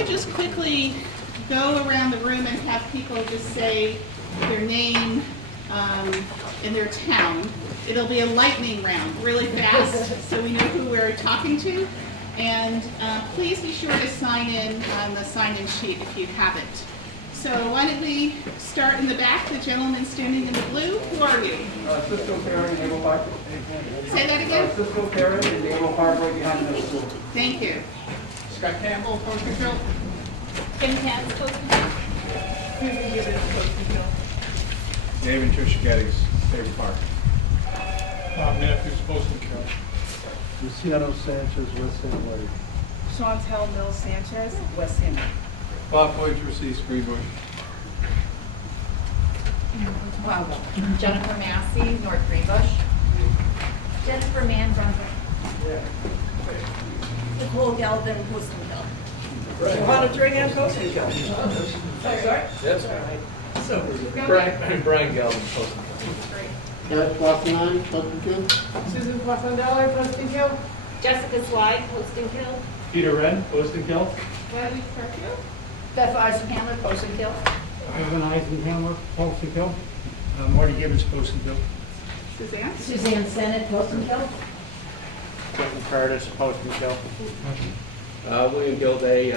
to just quickly go around the room and have people just say their name and their town. It'll be a lightning round, really fast, so we know who we're talking to. And please be sure to sign in on the sign-in sheet if you haven't. So why don't we start in the back, the gentleman standing in the blue. Who are you? Cisco Karen, Naval Park. Say that again? Cisco Karen in Naval Park, right behind the middle school. Thank you. Scott Campbell, Poestenkill. Kim Katz, Poestenkill. Dave and Tricia Gettys, David Park. Bob Matthews, Poestenkill. Luciano Sanchez, West End Way. Chantel Mills Sanchez, West End. Bob Poitras, East Greenbush. Jennifer Massey, North Greenbush. Jennifer Mann, Brunswick. Nicole Galvin, Poestenkill. Johanna Dringan, Poestenkill. Sorry? Yes. So, Brian Galvin, Poestenkill. Eric Waffenheim, Poestenkill. Susan Poisson-Deller, Poestenkill. Jessica Slide, Poestenkill. Peter Wren, Poestenkill. Gladys Carpio? Beth Eisenhammer, Poestenkill. Evan Eisenhammer, Poestenkill. Marty Gibbons, Poestenkill. Suzanne? Suzanne Sennett, Poestenkill. Quentin Curtis, Poestenkill. William Gilday,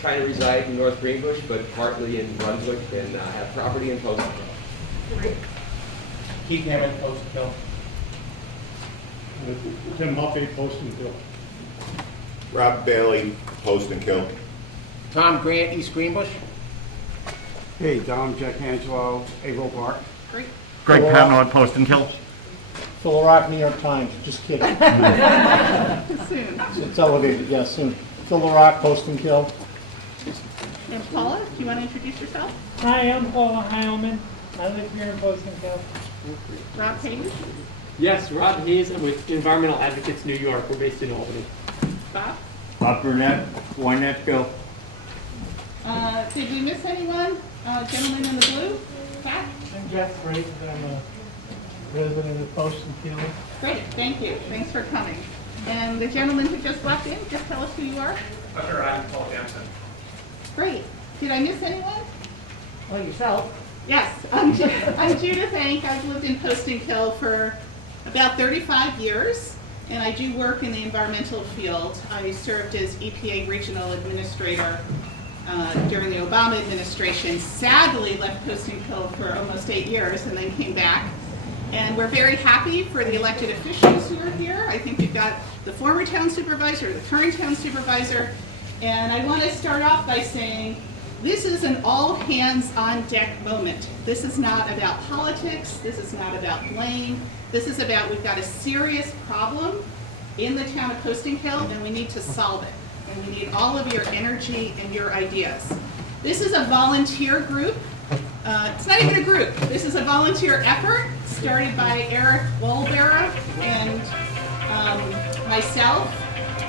kind of reside in North Greenbush, but partly in Brunswick, and have property in Poestenkill. Keith Hammond, Poestenkill. Tim Huffey, Poestenkill. Rob Bailey, Poestenkill. Tom Grant, East Greenbush. Hey, Dom Jack Angelo, Avo Park. Great. Greg Patton, Poestenkill. Phil Rock, New York Times, just kidding. Soon. It's elevated, yes, soon. Phil Rock, Poestenkill. And Paula, do you want to introduce yourself? Hi, I'm Paula Heilman. I live here in Poestenkill. Rob Hayes? Yes, Rob Hayes. I'm with Environmental Advocates New York. We're based in Albany. Bob? Bob Burnett, Wynettville. Did we miss anyone? Gentleman in the blue? Pat? I'm Jeff Brayton. I'm a resident of Poestenkill. Great, thank you. Thanks for coming. And the gentleman who just walked in, just tell us who you are. Sure, I'm Paul Hampson. Great. Did I miss anyone? Well, yourself. Yes, I'm Judith Enck. I've lived in Poestenkill for about 35 years, and I do work in the environmental field. I served as EPA Regional Administrator during the Obama administration. Sadly, left Poestenkill for almost 8 years and then came back. And we're very happy for the elected officials who are here. I think we've got the former town supervisor, the current town supervisor, and I want to start off by saying this is an all-hands-on-deck moment. This is not about politics. This is not about blame. This is about we've got a serious problem in the town of Poestenkill, and we need to solve it. And we need all of your energy and your ideas. This is a volunteer group. It's not even a group. This is a volunteer effort started by Eric Walbera and myself.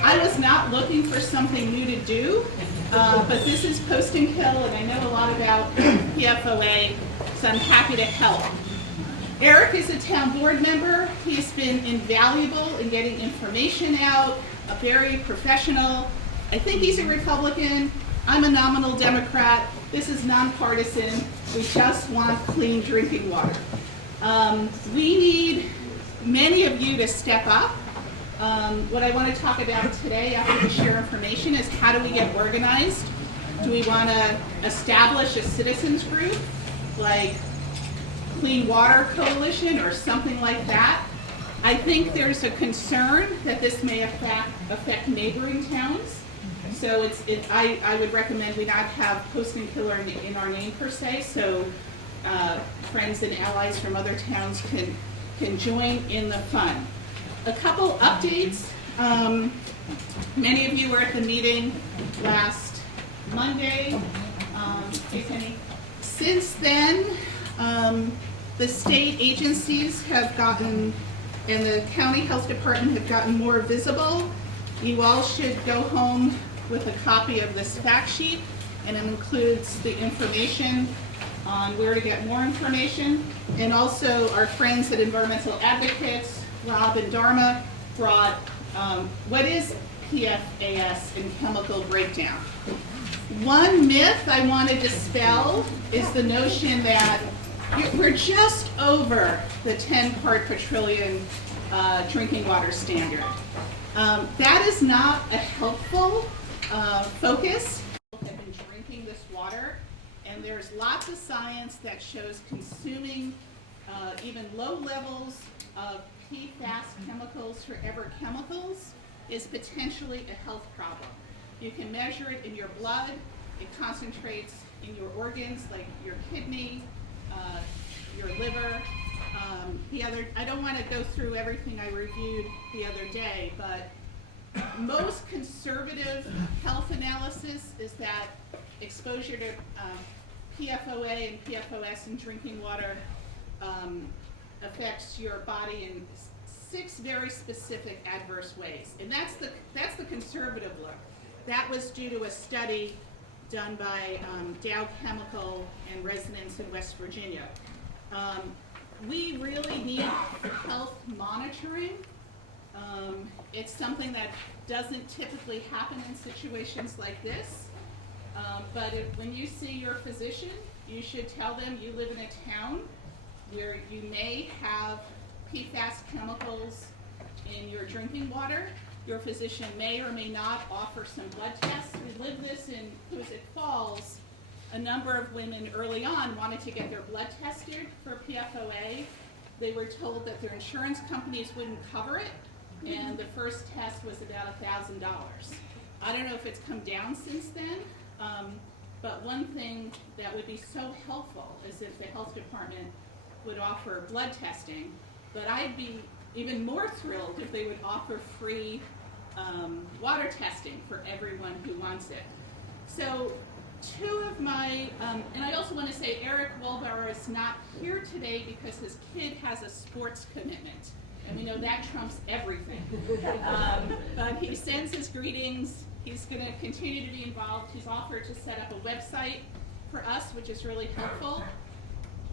I was not looking for something new to do, but this is Poestenkill, and I know a lot about PFOA, so I'm happy to help. Eric is a town board member. He's been invaluable in getting information out, a very professional. I think he's a Republican. I'm a nominal Democrat. This is nonpartisan. We just want clean drinking water. We need many of you to step up. What I want to talk about today after we share information is how do we get organized? Do we want to establish a citizens group like Clean Water Coalition or something like that? I think there's a concern that this may affect neighboring towns. So I would recommend we not have Poestenkill in our name per se, so friends and allies from other towns can join in the fun. A couple updates. Many of you were at the meeting last Monday. Since then, the state agencies have gotten, and the county health department have gotten more visible. You all should go home with a copy of this fact sheet, and it includes the information on where to get more information. And also our friends at Environmental Advocates, Rob and Dharma, brought what is PFAS and chemical breakdown. One myth I want to dispel is the notion that we're just over the 10 part per trillion drinking water standard. That is not a helpful focus. People have been drinking this water, and there's lots of science that shows consuming even low levels of PFAS chemicals, forever chemicals, is potentially a health problem. You can measure it in your blood. It concentrates in your organs like your kidney, your liver. I don't want to go through everything I reviewed the other day, but most conservative health analysis is that exposure to PFOA and PFOS in drinking water affects your body in 6 very specific adverse ways. And that's the conservative look. That was due to a study done by Dow Chemical and residents in West Virginia. We really need health monitoring. It's something that doesn't typically happen in situations like this. But when you see your physician, you should tell them you live in a town where you may have PFAS chemicals in your drinking water. Your physician may or may not offer some blood tests. We lived this in Hoosick Falls. A number of women early on wanted to get their blood tested for PFOA. They were told that their insurance companies wouldn't cover it, and the first test was about $1,000. I don't know if it's come down since then, but one thing that would be so helpful is if the health department would offer blood testing, but I'd be even more thrilled if they would offer free water testing for everyone who wants it. So 2 of my, and I also want to say Eric Wolbauer is not here today because his kid has a sports commitment. And we know that trumps everything. But he sends his greetings. He's going to continue to be involved. He's offered to set up a website for us, which is really helpful.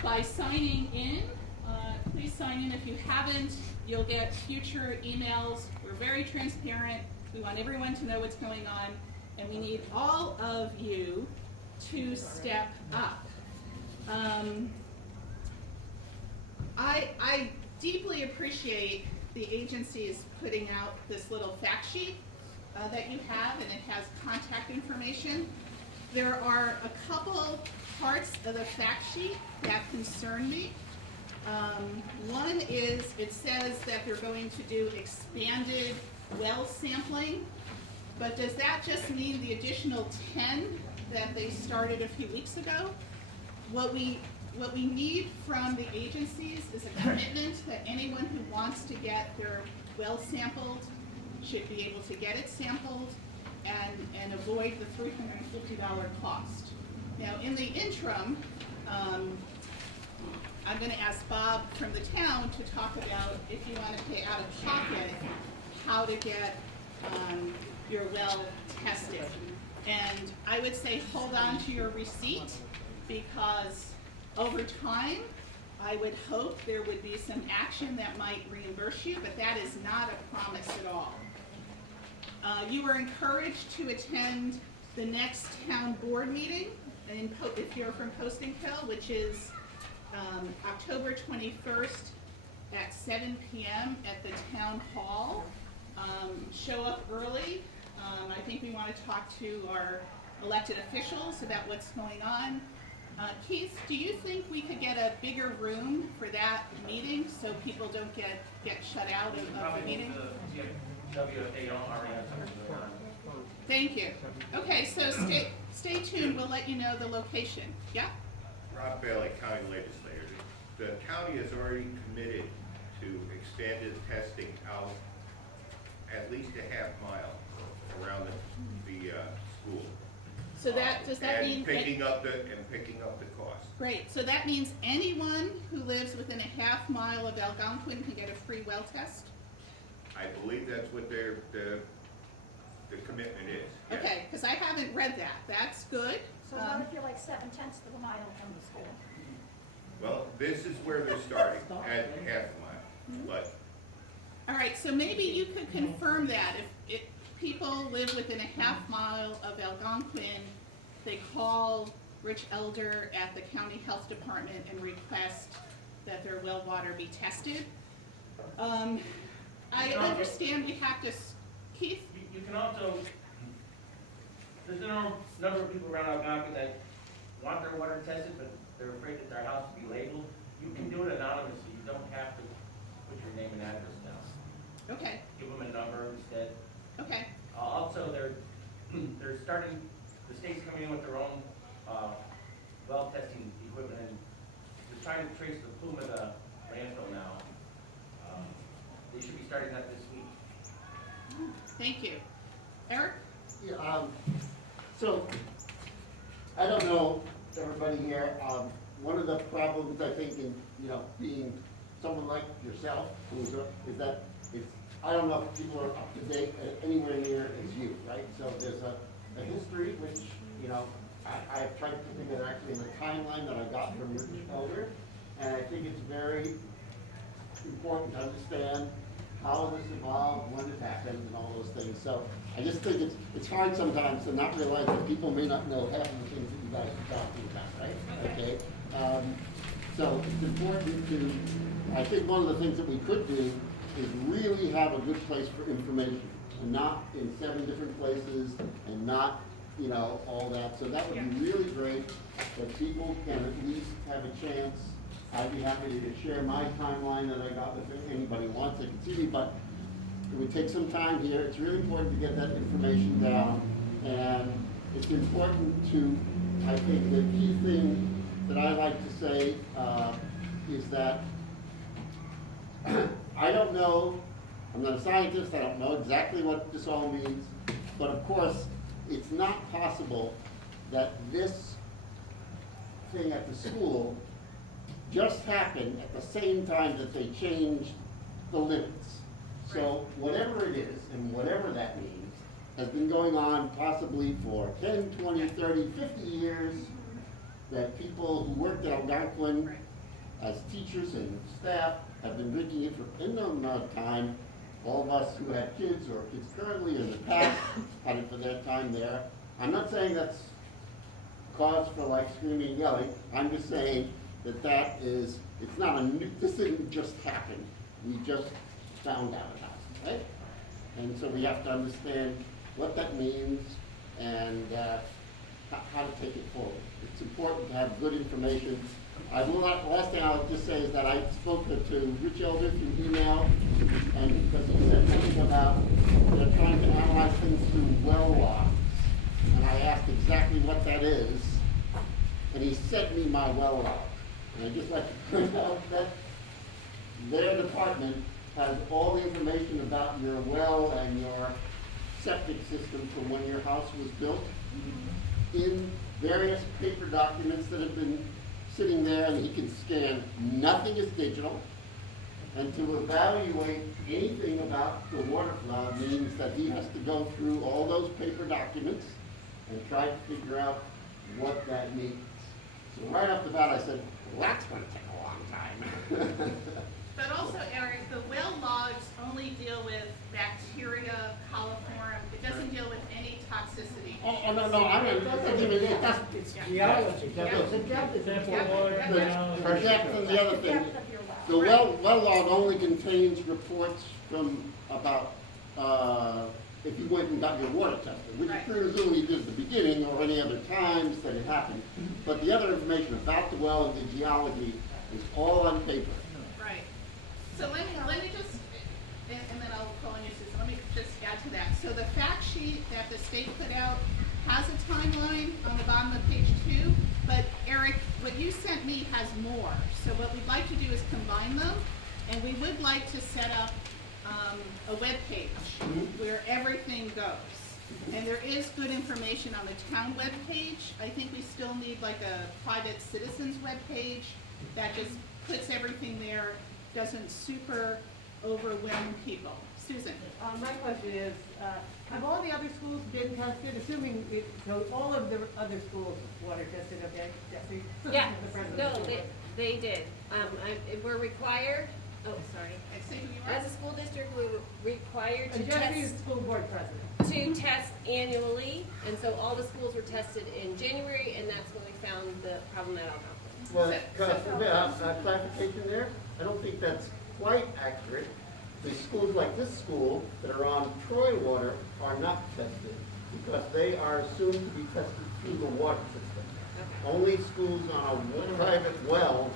By signing in, please sign in if you haven't. You'll get future emails. We're very transparent. We want everyone to know what's going on. And we need all of you to step up. I deeply appreciate the agency's putting out this little fact sheet that you have, and it has contact information. There are a couple parts of the fact sheet that concern me. One is it says that they're going to do expanded well sampling, but does that just mean the additional 10 that they started a few weeks ago? What we need from the agencies is a commitment that anyone who wants to get their well sampled should be able to get it sampled and avoid the $350 cost. Now, in the interim, I'm going to ask Bob from the town to talk about, if you want to pay out of pocket, how to get your well tested. And I would say hold on to your receipt, because over time, I would hope there would be some action that might reimburse you, but that is not a promise at all. You were encouraged to attend the next town board meeting, if you're from Poestenkill, which is October 21st at 7 p.m. at the town hall. Show up early. I think we want to talk to our elected officials about what's going on. Keith, do you think we could get a bigger room for that meeting so people don't get shut out of the meeting? Thank you. Okay, so stay tuned. We'll let you know the location. Yeah? Rob Bailey, County Legislator. The county has already committed to expanded testing out at least a half mile around the school. So does that mean picking up the cost? Great. So that means anyone who lives within a half mile of Algonquin can get a free well test? I believe that's what the commitment is. Yes. Okay, because I haven't read that. That's good. So what if you're like 7/10 of a mile from the school? Well, this is where they're starting, at half a mile. But All right, so maybe you could confirm that if people live within a half mile of Algonquin they call Rich Elder at the county health department and request that their well water be tested. I understand we have to, Keith? You can also, there's a number of people around Algonquin that want their water tested, but they're afraid that their house will be labeled. You can do it anonymously, you don't have to put your name and address down. Okay, Give them a number instead. okay, Also, they're starting, the state's coming in with their own well testing equipment, and they're trying to trace the plume of the landfill now. They should be starting that this week. thank you. Eric? Yeah, so, I don't know everybody here, one of the problems I think in, being someone like yourself, is that I don't know if people are up to date anywhere near as you, right? So there's a history which, I've tried to put together actually in the timeline that I got from Rich Elder, and I think it's very important to understand how this evolved, when it happened, and all those things. So I just think it's hard sometimes to not realize that people may not know half of the things that you guys are talking about, right? Okay. So it's important to, I think one of the things that we could do is really have a good place for information, and not in 7 different places, and not, all that. So that would be really great, that people can at least have a chance. I'd be happy to share my timeline that I got if anybody wants. They can see me, but it would take some time here. It's really important to get that information down, and it's important to, I think the key thing that I like to say is that I don't know, I'm not a scientist, I don't know exactly what this all means, but of course, it's not possible that this thing at the school just happened at the same time that they changed the limits. So whatever it is, and whatever that means, has been going on possibly for 10, 20, 30, 50 years, that people who worked at Algonquin as teachers and staff have been drinking it for an unknown amount of time. All of us who have kids or kids currently in the past had it for their time there. I'm not saying that's cause for like screaming and yelling. I'm just saying that it's not a new, this didn't just happen. We just found out about it, right? And so we have to understand what that means and how to take it forward. It's important to have good information. Last thing I'll just say is that I spoke to Rich Elder through email, and because he said something about they're trying to analyze things through well logs, and I asked exactly what that is, and he sent me my well log. And I just like to point out that their department has all the information about your well and your septic system from when your house was built in various paper documents that have been sitting there, and he can scan. Nothing is digital. And to evaluate anything about the water flow means that he has to go through all those paper documents and try to figure out what that means. So right off the bat I said, well, that's going to take a long time. But also, Eric, the well logs only deal with bacteria, coliform. It doesn't deal with any toxicity. Oh, no, I mean, It's geology. Yeah. The depth is Yeah. the depth and the other thing. The well log only contains reports from about, if you went and got your water tested, which Right. presumably you did at the beginning or any other times that it happened. But the other information about the well and the geology is all on paper. Right. So let me just, and then I'll call on you, Susan. Let me just add to that. So the fact sheet that the state put out has a timeline on the bottom of page 2, but Eric, what you sent me has more. So what we'd like to do is combine them, and we would like to set up a web page where everything goes. And there is good information on the town web page. I think we still need like a private citizens web page that just puts everything there, doesn't super overwhelm people. Susan? My question is, have all the other schools been tested, assuming, so all of the other schools water tested, okay? Jesse? Yeah, The president. no, they did. We're required, oh, sorry. I say who you As a school district, we were required to And Jesse is test, school board president. to test annually, and so all the schools were tested in January, and that's when we found the problem at Algonquin. Well, clarification there, I don't think that's quite accurate. The schools like this school that are on Troy water are not tested because they are assumed to be tested through the water system. Only schools on a private well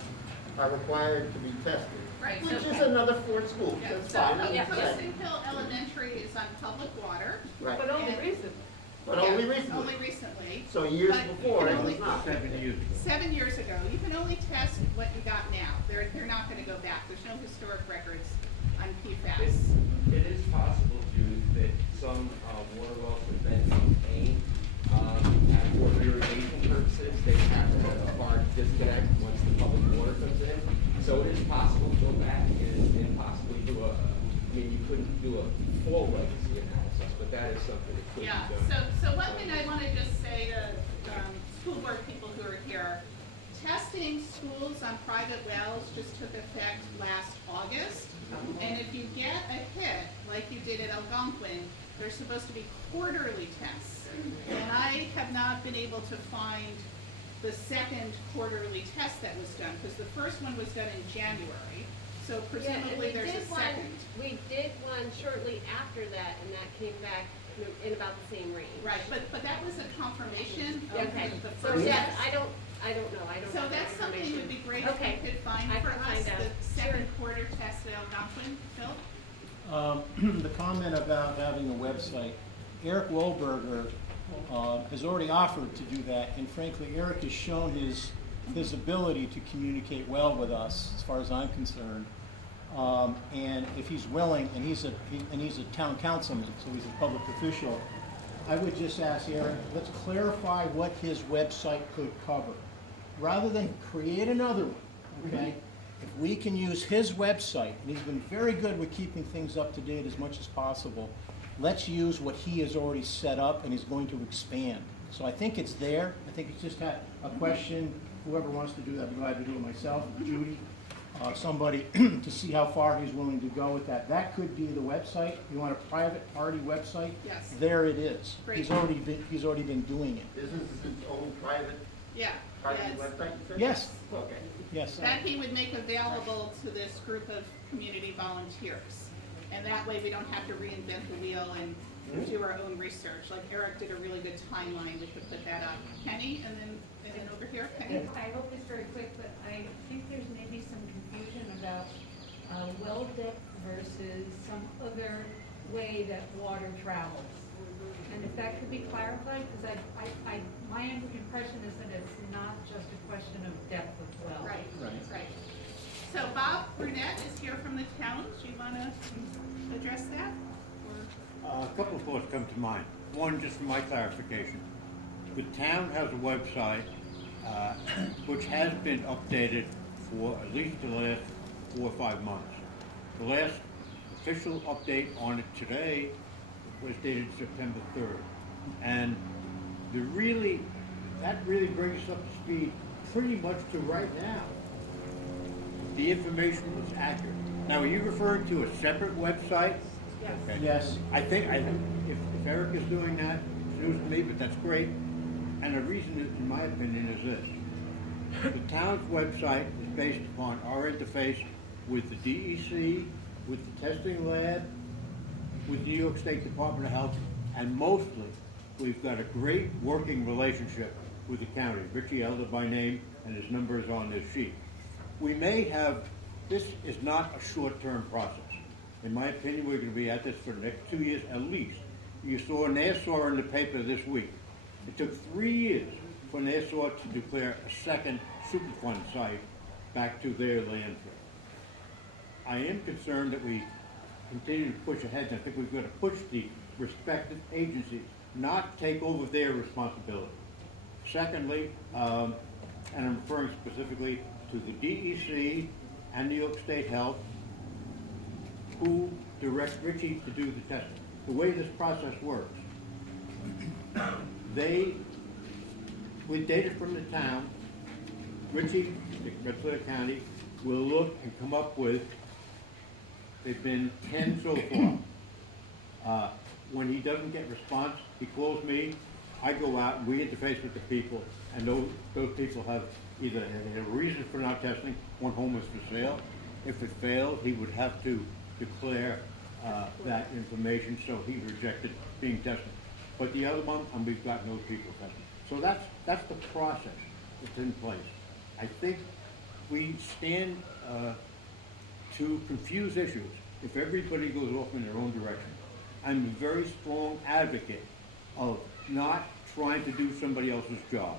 are required to be tested. Right. Which is another 4 schools, Yeah, that's so fine, I understand. Poestenkill Elementary is on public water. Right. But only And- recently. But Yeah, only recently. Only recently. So years But you before, can it only- was not. 7 years ago. 7 years ago. You can only test what you got now. They're not gonna go back. There's no historic records on PFAS. It is possible, Judith, that some water wells have been maintained for irrigation purposes. They have a hard disconnect once the public water comes in. So it is possible to go back and possibly do you couldn't do a full legacy analysis, but that is something that could Yeah, be done. so one thing I wanna just say to, school board people who are here, testing schools on private wells just took effect last August. And if you get a hit, like you did at Algonquin, they're supposed to be quarterly tests. And I have not been able to find the second quarterly test that was done, because the first one was done in January. So Yeah, and presumably we there's a did one, second. we did one shortly after that, and that came back in about the same range. Right, but that was a confirmation of Okay, the so first yes, test. I don't know, I don't So have that that's something that would be information. great if Okay. you could find I for can us, find out. the second quarter test at Algonquin, Phil? The comment about having a website, Eric Wohlberger has already offered to do that, and frankly, Eric has shown his ability to communicate well with us, as far as I'm concerned. And if he's willing, and he's a town councilman, so he's a public official, I would just ask Eric, let's clarify what his website could cover, rather than create another one, okay? If we can use his website, and he's been very good with keeping things up to date as much as possible, let's use what he has already set up and is going to expand. So I think it's there. I think it's just a question, whoever wants to do that, I'd be glad to do it myself, Judy, somebody, to see how far he's willing to go with that. That could be the website. You want a private party website? Yes. There it is. Great. He's already been doing it. This is its own private Yeah, party yes. website, you said? Yes. Okay. Yes. That he would make available to this group of community volunteers. And that way we don't have to reinvent the wheel and do our own research. Like Eric did a really good timeline, we could put that up. Kenny, and then over here, Kenny? I hope it's very quick, but I think there's maybe some confusion about well depth versus some other way that water travels. And if that could be clarified, because my impression is that it's not just a question of depth of well. Right, right. So Bob Brunette is here from the town. Do you want to address that? Or- A couple of thoughts come to mind. One, just for my clarification. The town has a website which has been updated for at least the last 4 or 5 months. The last official update on it today was dated September 3rd. And that really brings us up to speed pretty much to right now. The information is accurate. Now, are you referring to a separate website? Yes. Okay. Yes. I think if Eric is doing that, it's news to me, but that's great. And the reason, in my opinion, is this. The town's website is based upon our interface with the DEC, with the testing lab, with the New York State Department of Health, and mostly, we've got a great working relationship with the county. Richie Elder by name, and his number is on this sheet. We may have, this is not a short-term process. In my opinion, we're going to be at this for the next 2 years at least. You saw Nassau in the paper this week. It took 3 years for Nassau to declare a second Superfund site back to their landfill. I am concerned that we continue to push ahead, and I think we've got to push the respective agencies, not take over their responsibility. Secondly, and I'm referring specifically to the DEC and New York State Health, who direct Richie to do the testing. The way this process works, with data from the town, Richie, Rensselaer County, will look and come up with They've been 10 so far. When he doesn't get response, he calls me, I go out and we interface with the people, and those people have either a reason for not testing, one home is for sale. If it fails, he would have to declare that information, so he rejected being tested. But the other one, and we've gotten those people tested. So that's the process that's in place. I think we stand to confuse issues if everybody goes off in their own direction. I'm a very strong advocate of not trying to do somebody else's job.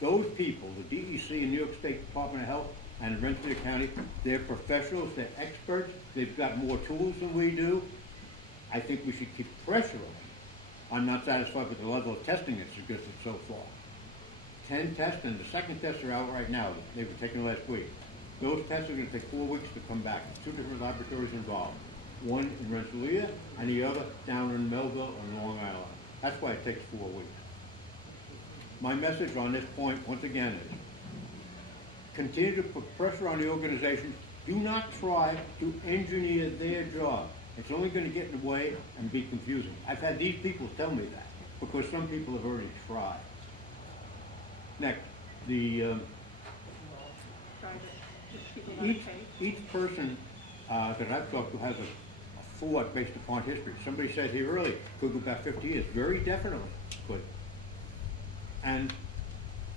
Those people, the DEC and New York State Department of Health and Rensselaer County, they're professionals, they're experts, they've got more tools than we do. I think we should keep pressure on them. I'm not satisfied with the level of testing that's existed so far. 10 tests, and the second tests are out right now. They were taken last week. Those tests are going to take 4 weeks to come back. 2 different laboratories involved. One in Rensselaer and the other down in Melville on Long Island. That's why it takes 4 weeks. My message on this point, once again, is continue to put pressure on the organization. Do not try to engineer their job. It's only going to get in the way and be confusing. I've had these people tell me that because some people have already tried. Next, each person that I've talked to has a thought based upon history. Somebody said here earlier, could go back 50 years. Very definitely could. And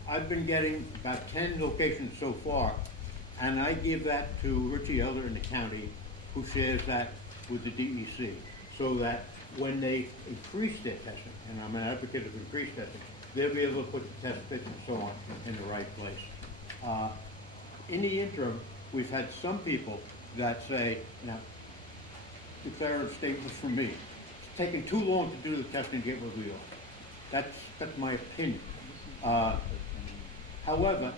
I've been getting about 10 locations so far, and I give that to Richie Elder in the county, who shares that with the DEC, so that when they increase their testing, and I'm an advocate of increased testing, they'll be able to put the test bits and so on in the right place. In the interim, we've had some people that say, now, declarative statements from me. It's taken too long to do the testing to get where we are. That's my opinion. However,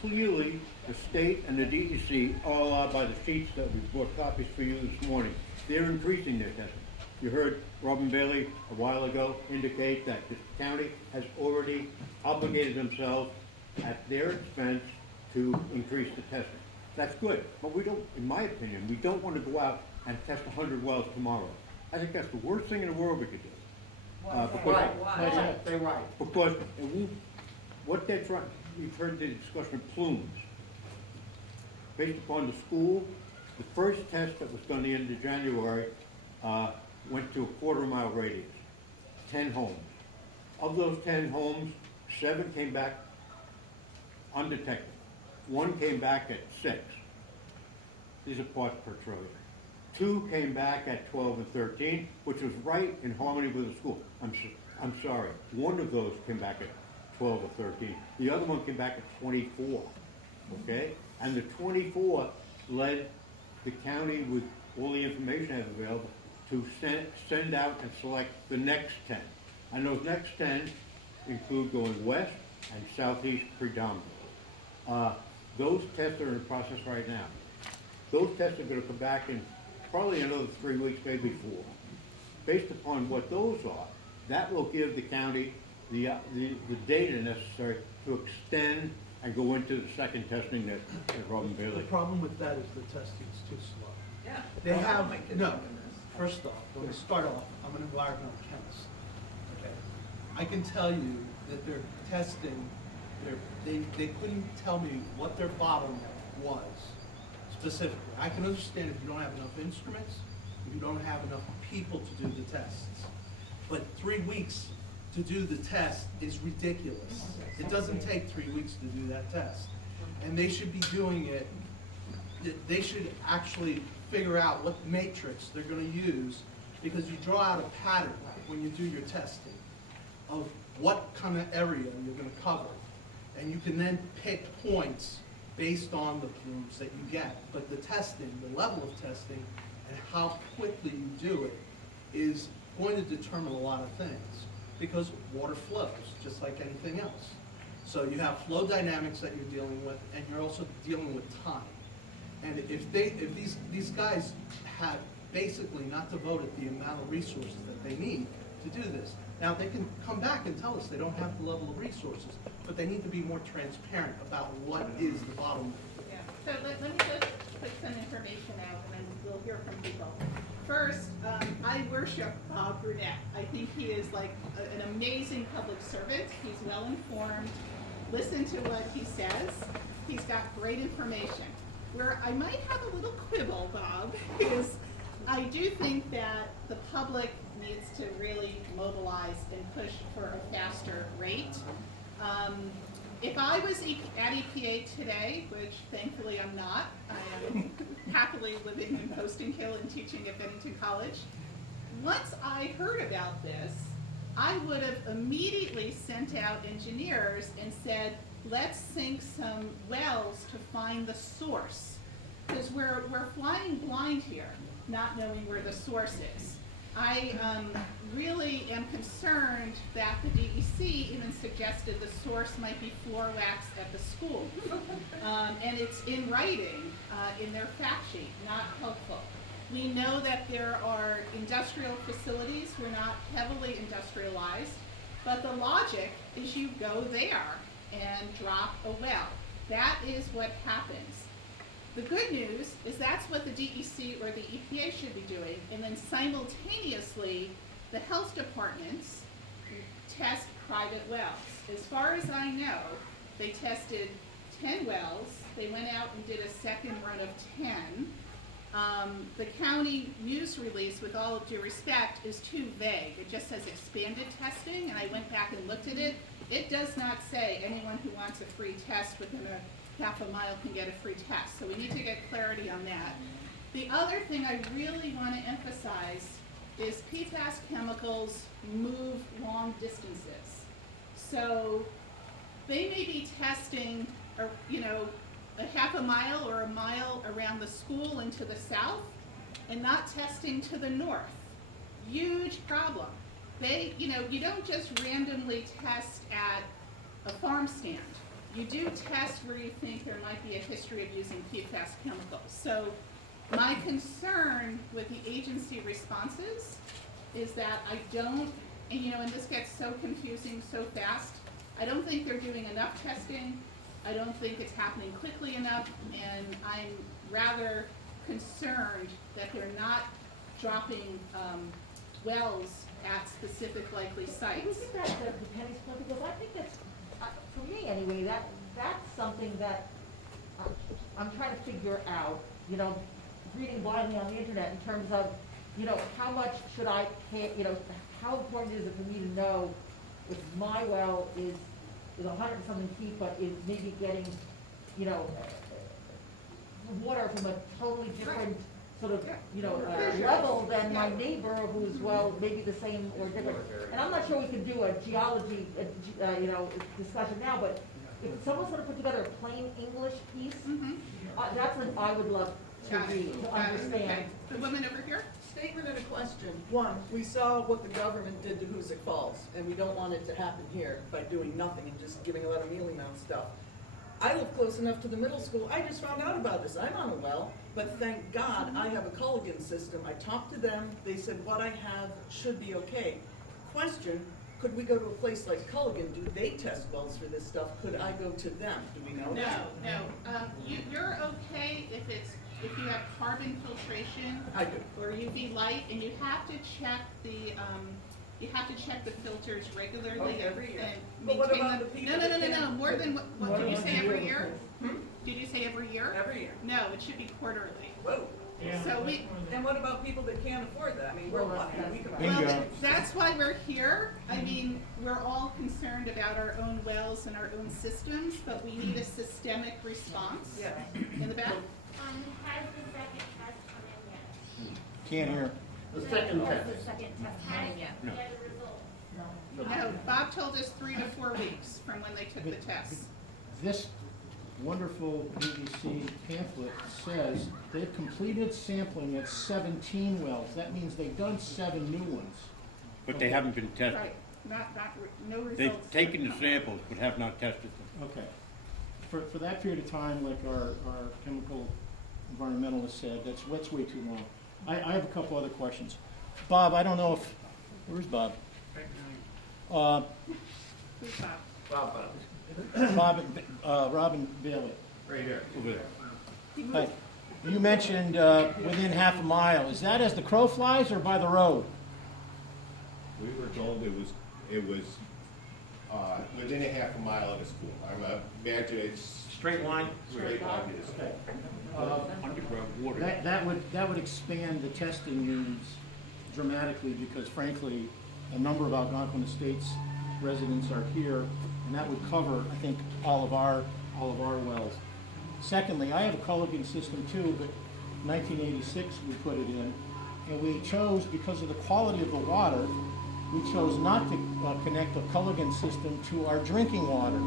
clearly the state and the DEC are allowed by the sheets that we brought copies for you this morning. They're increasing their testing. You heard Robin Bailey a while ago indicate that the county has already obligated themselves at their expense to increase the testing. That's good, but we don't, in my opinion, we don't want to go out and test 100 wells tomorrow. I think that's the worst thing in the world we could do. Because what they're trying, we've heard the discussion of plumes. Based upon the school, the first test that was done at the end of January went to a quarter-mile radius, 10 homes. Of those 10 homes, 7 came back undetected. 1 came back at 6. These are parts per trillion. 2 came back at 12 and 13, which was right in harmony with the school. I'm sorry. 1 of those came back at 12 or 13. The other one came back at 24. Okay? And the 24 led the county, with all the information I have available, to send out and select the next 10. And those next 10 include going west and southeast predominantly. Those tests are in process right now. Those tests are going to come back in probably another 3 weeks, maybe 4. Based upon what those are, that will give the county the data necessary to extend and go into the second testing that Robin Bailey. The problem with that is the testing is too slow. Yeah. They have, no, first off, when we start off, I'm an environmental chemist. Okay. I can tell you that they're testing, they couldn't tell me what their bottleneck was specifically. I can understand if you don't have enough instruments, if you don't have enough people to do the tests. But 3 weeks to do the test is ridiculous. It doesn't take 3 weeks to do that test. And they should be doing it, they should actually figure out what matrix they're gonna use, because you draw out a pattern when you do your testing of what kind of area you're gonna cover. And you can then pick points based on the plumes that you get. But the testing, the level of testing, and how quickly you do it is going to determine a lot of things, because water flows just like anything else. So you have flow dynamics that you're dealing with, and you're also dealing with time. And if these guys have basically not devoted the amount of resources that they need to do this, now they can come back and tell us they don't have the level of resources, but they need to be more transparent about what is the bottleneck. Yeah, so let me just put some first, I worship Bob Burnett. I think he is like an amazing public servant. He's well informed. Listen to what he says. He's got great information. Where I might have a little quibble, Bob, is I do think that the public needs to really mobilize and push for a faster rate. If I was at EPA today, which thankfully I'm not, I am happily living in Poestenkill and teaching at Bennington College, once I heard about this, I would have immediately sent out engineers and said, let's sink some wells to find the source. Because we're flying blind here, not knowing where the source is. I really am concerned that the DEC even suggested the source might be floor wax at the school. And it's in writing in their fact sheet, not helpful. We know that there are industrial facilities, we're not heavily industrialized, but the logic is you go there and drop a well. That is what happens. The good news is that's what the DEC or the EPA should be doing, and then simultaneously, the health departments test private wells. As far as I know, they tested 10 wells. They went out and did a second run of 10. The county news release, with all due respect, is too vague. It just says expanded testing, and I went back and looked at it. It does not say anyone who wants a free test within a half a mile can get a free test. So we need to get clarity on that. The other thing I really want to emphasize is PFAS chemicals move long distances. So they may be testing, a half a mile or a mile around the school and to the south, and not testing to the north. Huge problem. You don't just randomly test at a farm stand. You do test where you think there might be a history of using PFAS chemicals. So my concern with the agency responses is that I don't, and this gets so confusing so fast, I don't think they're doing enough testing. I don't think it's happening quickly enough, and I'm rather concerned that they're not dropping wells at specific likely sites. Can we get back to the penny split? Because I think that's, for me anyway, that's something that I'm trying to figure out, reading blindly on the internet in terms of, how much should I pay, how important is it for me to know if my well is 100 and something feet, but is maybe getting, water from a totally different sort of, level than my neighbor who's, maybe the same or different. And I'm not sure we can do a geology, discussion now, but if someone's gonna put together a plain English piece, that's what I would love to read, to understand. Okay. The woman over here? Statement and a question. One, we saw what the government did to Hoosick Falls, and we don't want it to happen here by doing nothing and just giving a lot of mealy mouth stuff. I live close enough to the middle school. I just found out about this. I'm on a well, but thank God I have a Culligan system. I talked to them. They said what I have should be okay. Question, could we go to a place like Culligan? Do they test wells for this stuff? Could I go to them? Do we know that? No. You're okay if you have carbon filtration. I do. Or UV light, and you have to check the filters regularly. Oh, every year. And But what maintain about them. the people No. that can't More than what did you say every year? Hmm? Did you say every year? Every year. No, it should be quarterly. Whoa. So And what about people that can't afford that? I mean, we're lucky. We can well, that's why we're here. I mean, we're all concerned about our own wells and our own systems, but we need a systemic response. Yeah. In the back? Has the second test come in yet? Can't hear. The second Has test. the second test come in yet? No. Get a result? No, Bob told us 3 to 4 weeks from when they took the test. This wonderful BBC pamphlet says they've completed sampling at 17 wells. That means they've done 7 new ones. But they haven't been tested. Right, no results. They've taken the samples, but have not tested them. Okay. For that period of time, like our chemical environmentalist said, that's way too long. I have a couple other questions. Bob, I don't know if, where's Bob? Who's Bob? Robin Bailey. Right here. Over there. Hi. You mentioned within half a mile. Is that as the crow flies or by the road? We were told it was within a half a mile of the school. Imagine it's Straight line? straight line to the school. Underground water. That would expand the testing needs dramatically because frankly, a number of Algonquin Estates residents are here, and that would cover, I think, all of our wells. Secondly, I have a Culligan system too, but 1986 we put it in, and we chose, because of the quality of the water, we chose not to connect a Culligan system to our drinking water,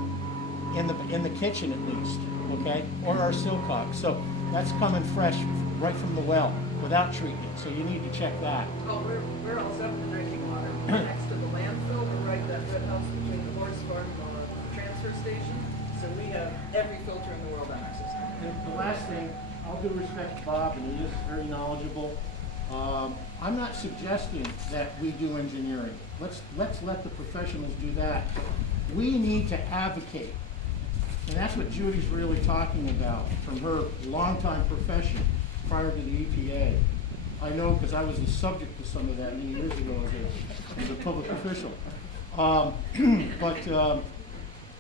in the kitchen at least, okay, or our Silcock. So that's coming fresh right from the well without treatment. So you need to check that. Oh, we're all set with the drinking water. Next to the landfill, we're right that red house between the horse farm and the transfer station. So we have every filter in the world access to. And the last thing, all due respect to Bob, and he is very knowledgeable, I'm not suggesting that we do engineering. Let's let the professionals do that. We need to advocate. And that's what Judy's really talking about from her longtime profession prior to the EPA. I know because I was the subject to some of that many years ago as a public official. But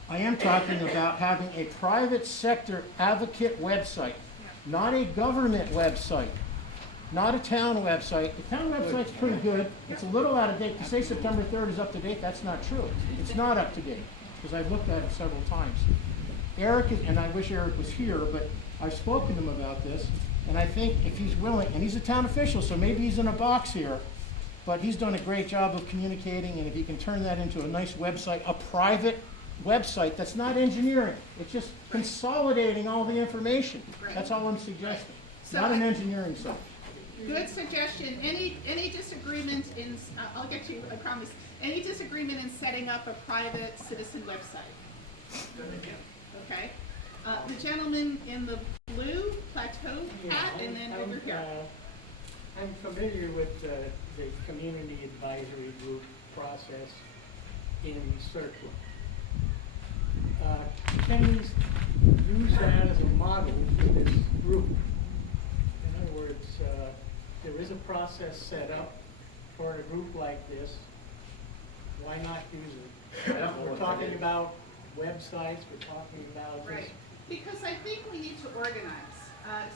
I am talking about having a private sector advocate website, not a government website, not a town website. The town website's pretty good. It's a little out of date. To say September 3rd is up to date, that's not true. It's not up to date because I've looked at it several times. Eric is, and I wish Eric was here, but I've spoken to him about this, and I think if he's willing, and he's a town official, so maybe he's in a box here, but he's done a great job of communicating, and if he can turn that into a nice website, a private website that's not engineering, it's just consolidating all the information. That's all I'm suggesting. Not an engineering site. Good suggestion. Any disagreement in, I'll get you, I promise, any disagreement in setting up a private citizen website? Okay. The gentleman in the blue plateau hat, and then over here. I'm familiar with the community advisory group process in CERCLA. Can you use that as a model for this group? In other words, there is a process set up for a group like this. Why not use it? We're talking about websites, we're talking about this. Right. Because I think we need to organize.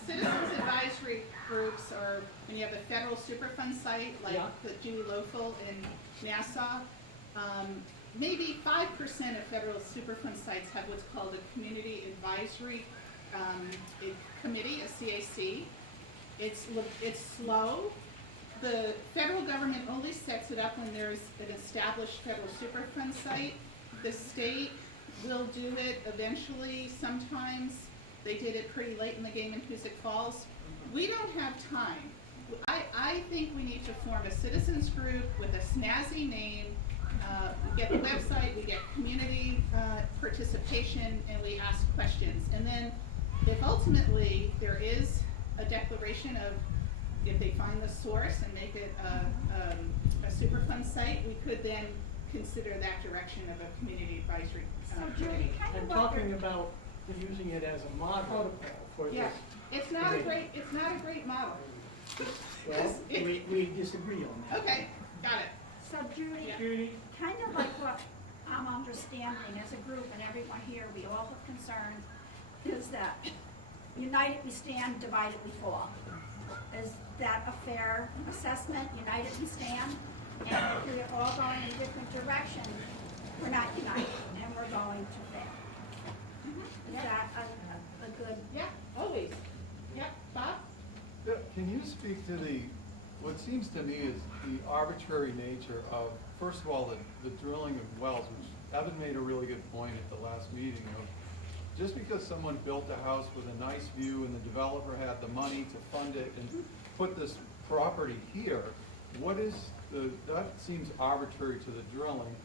Citizens advisory groups are, when you have a federal Superfund site like the Julie Lofel in Nassau, maybe 5% of federal Superfund sites have what's called a community advisory committee, a CAC. It's slow. The federal government only sets it up when there's an established federal Superfund site. The state will do it eventually sometimes. They did it pretty late in the game in Hoosick Falls. We don't have time. I think we need to form a citizens group with a snazzy name. We get the website, we get community participation, and we ask questions. And then if ultimately there is a declaration of, if they find the source and make it a Superfund site, we could then consider that direction of a community advisory committee. I'm talking about using it as a model for this. Yeah, it's not a great model. Well, we disagree on that. Okay, got it. So Judy, kind of like what I'm understanding as a group and everyone here, we all have concerns, is that united we stand, divided we fall. Is that a fair assessment? United we stand, and if we're all going in different directions, we're not united, and we're going to fail. Is that a good? Yeah, always. Yep, Bob? Can you speak to what seems to me is the arbitrary nature of, first of all, the drilling of wells, which Evan made a really good point at the last meeting of, just because someone built a house with a nice view and the developer had the money to fund it and put this property here, that seems arbitrary to the drilling.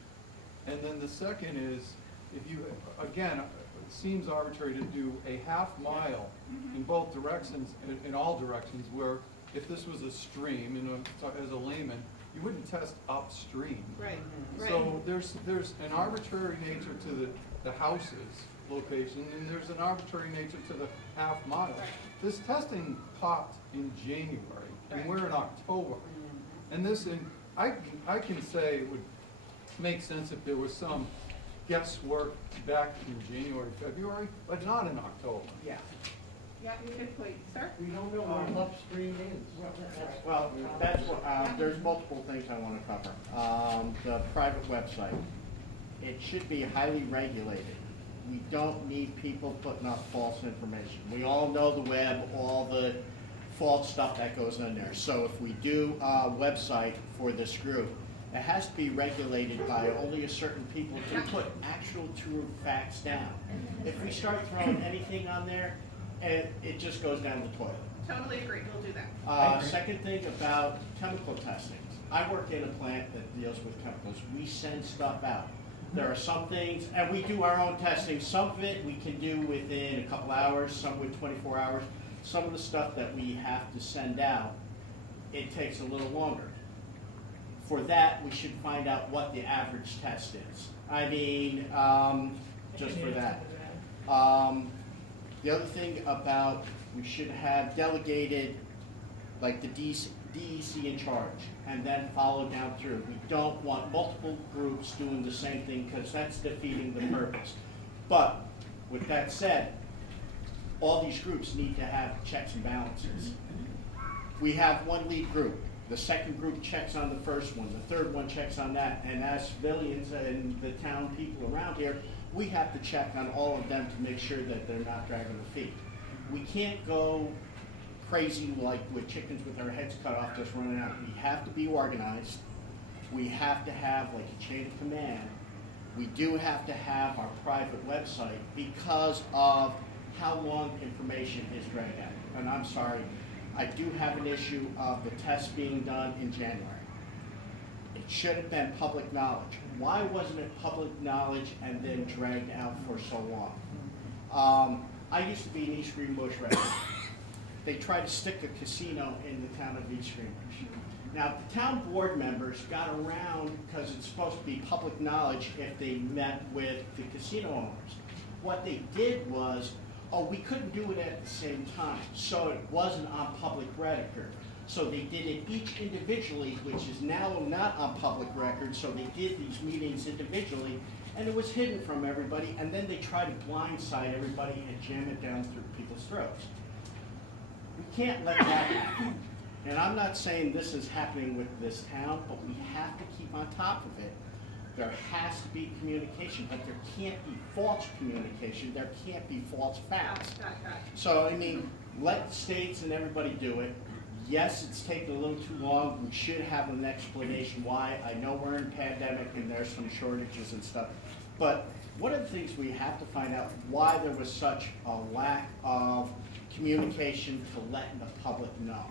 And then the second is, if you, again, it seems arbitrary to do a half mile in both directions, in all directions, where if this was a stream, as a layman, you wouldn't test upstream. Right. So there's an arbitrary nature to the houses location, and there's an arbitrary nature to the half mile. This testing popped in January, and we're in October. And I can say it would make sense if there was some guesswork back in January, February, but not in October. Yeah. Yeah, good point, sir? We don't know where upstream is. Well, that's what, there's multiple things I want to cover. The private website, it should be highly regulated. We don't need people putting up false information. We all know the web, all the false stuff that goes in there. So if we do a website for this group, it has to be regulated by only a certain people to put actual true facts down. If we start throwing anything on there, it just goes down the toilet. Totally agree, we'll do that. Second thing about chemical testing. I work in a plant that deals with chemicals. We send stuff out. There are some things, and we do our own testing. Some of it we can do within a couple hours, some with 24 hours. Some of the stuff that we have to send out, it takes a little longer. For that, we should find out what the average test is. I mean, just for that. The other thing about, we should have delegated, like the DEC in charge, and then follow down through. We don't want multiple groups doing the same thing, because that's defeating the purpose. But, with that said, all these groups need to have checks and balances. We have one lead group. The second group checks on the first one. The third one checks on that. And as civilians and the town people around here, we have to check on all of them to make sure that they're not dragging their feet. We can't go crazy like with chickens with our heads cut off just running out. We have to be organized. We have to have like a chain of command. We do have to have our private website because of how long information is dragged out. And I'm sorry, I do have an issue of the test being done in January. It should have been public knowledge. Why wasn't it public knowledge and then dragged out for so long? I used to be in East Greenbush resident. They tried to stick a casino in the town of East Greenbush. Now, the town board members got around, because it's supposed to be public knowledge if they met with the casino owners. What they did was, we couldn't do it at the same time, so it wasn't on public record. So they did it each individually, which is now not on public record, so they did these meetings individually, and it was hidden from everybody, and then they tried to blindside everybody and jam it down through people's throats. We can't let that happen. And I'm not saying this is happening with this town, but we have to keep on top of it. There has to be communication, but there can't be false communication. There can't be false facts. So, I mean, let states and everybody do it. Yes, it's taken a little too long. We should have an explanation why. I know we're in a pandemic and there's some shortages and stuff. But one of the things we have to find out why there was such a lack of communication to letting the public know.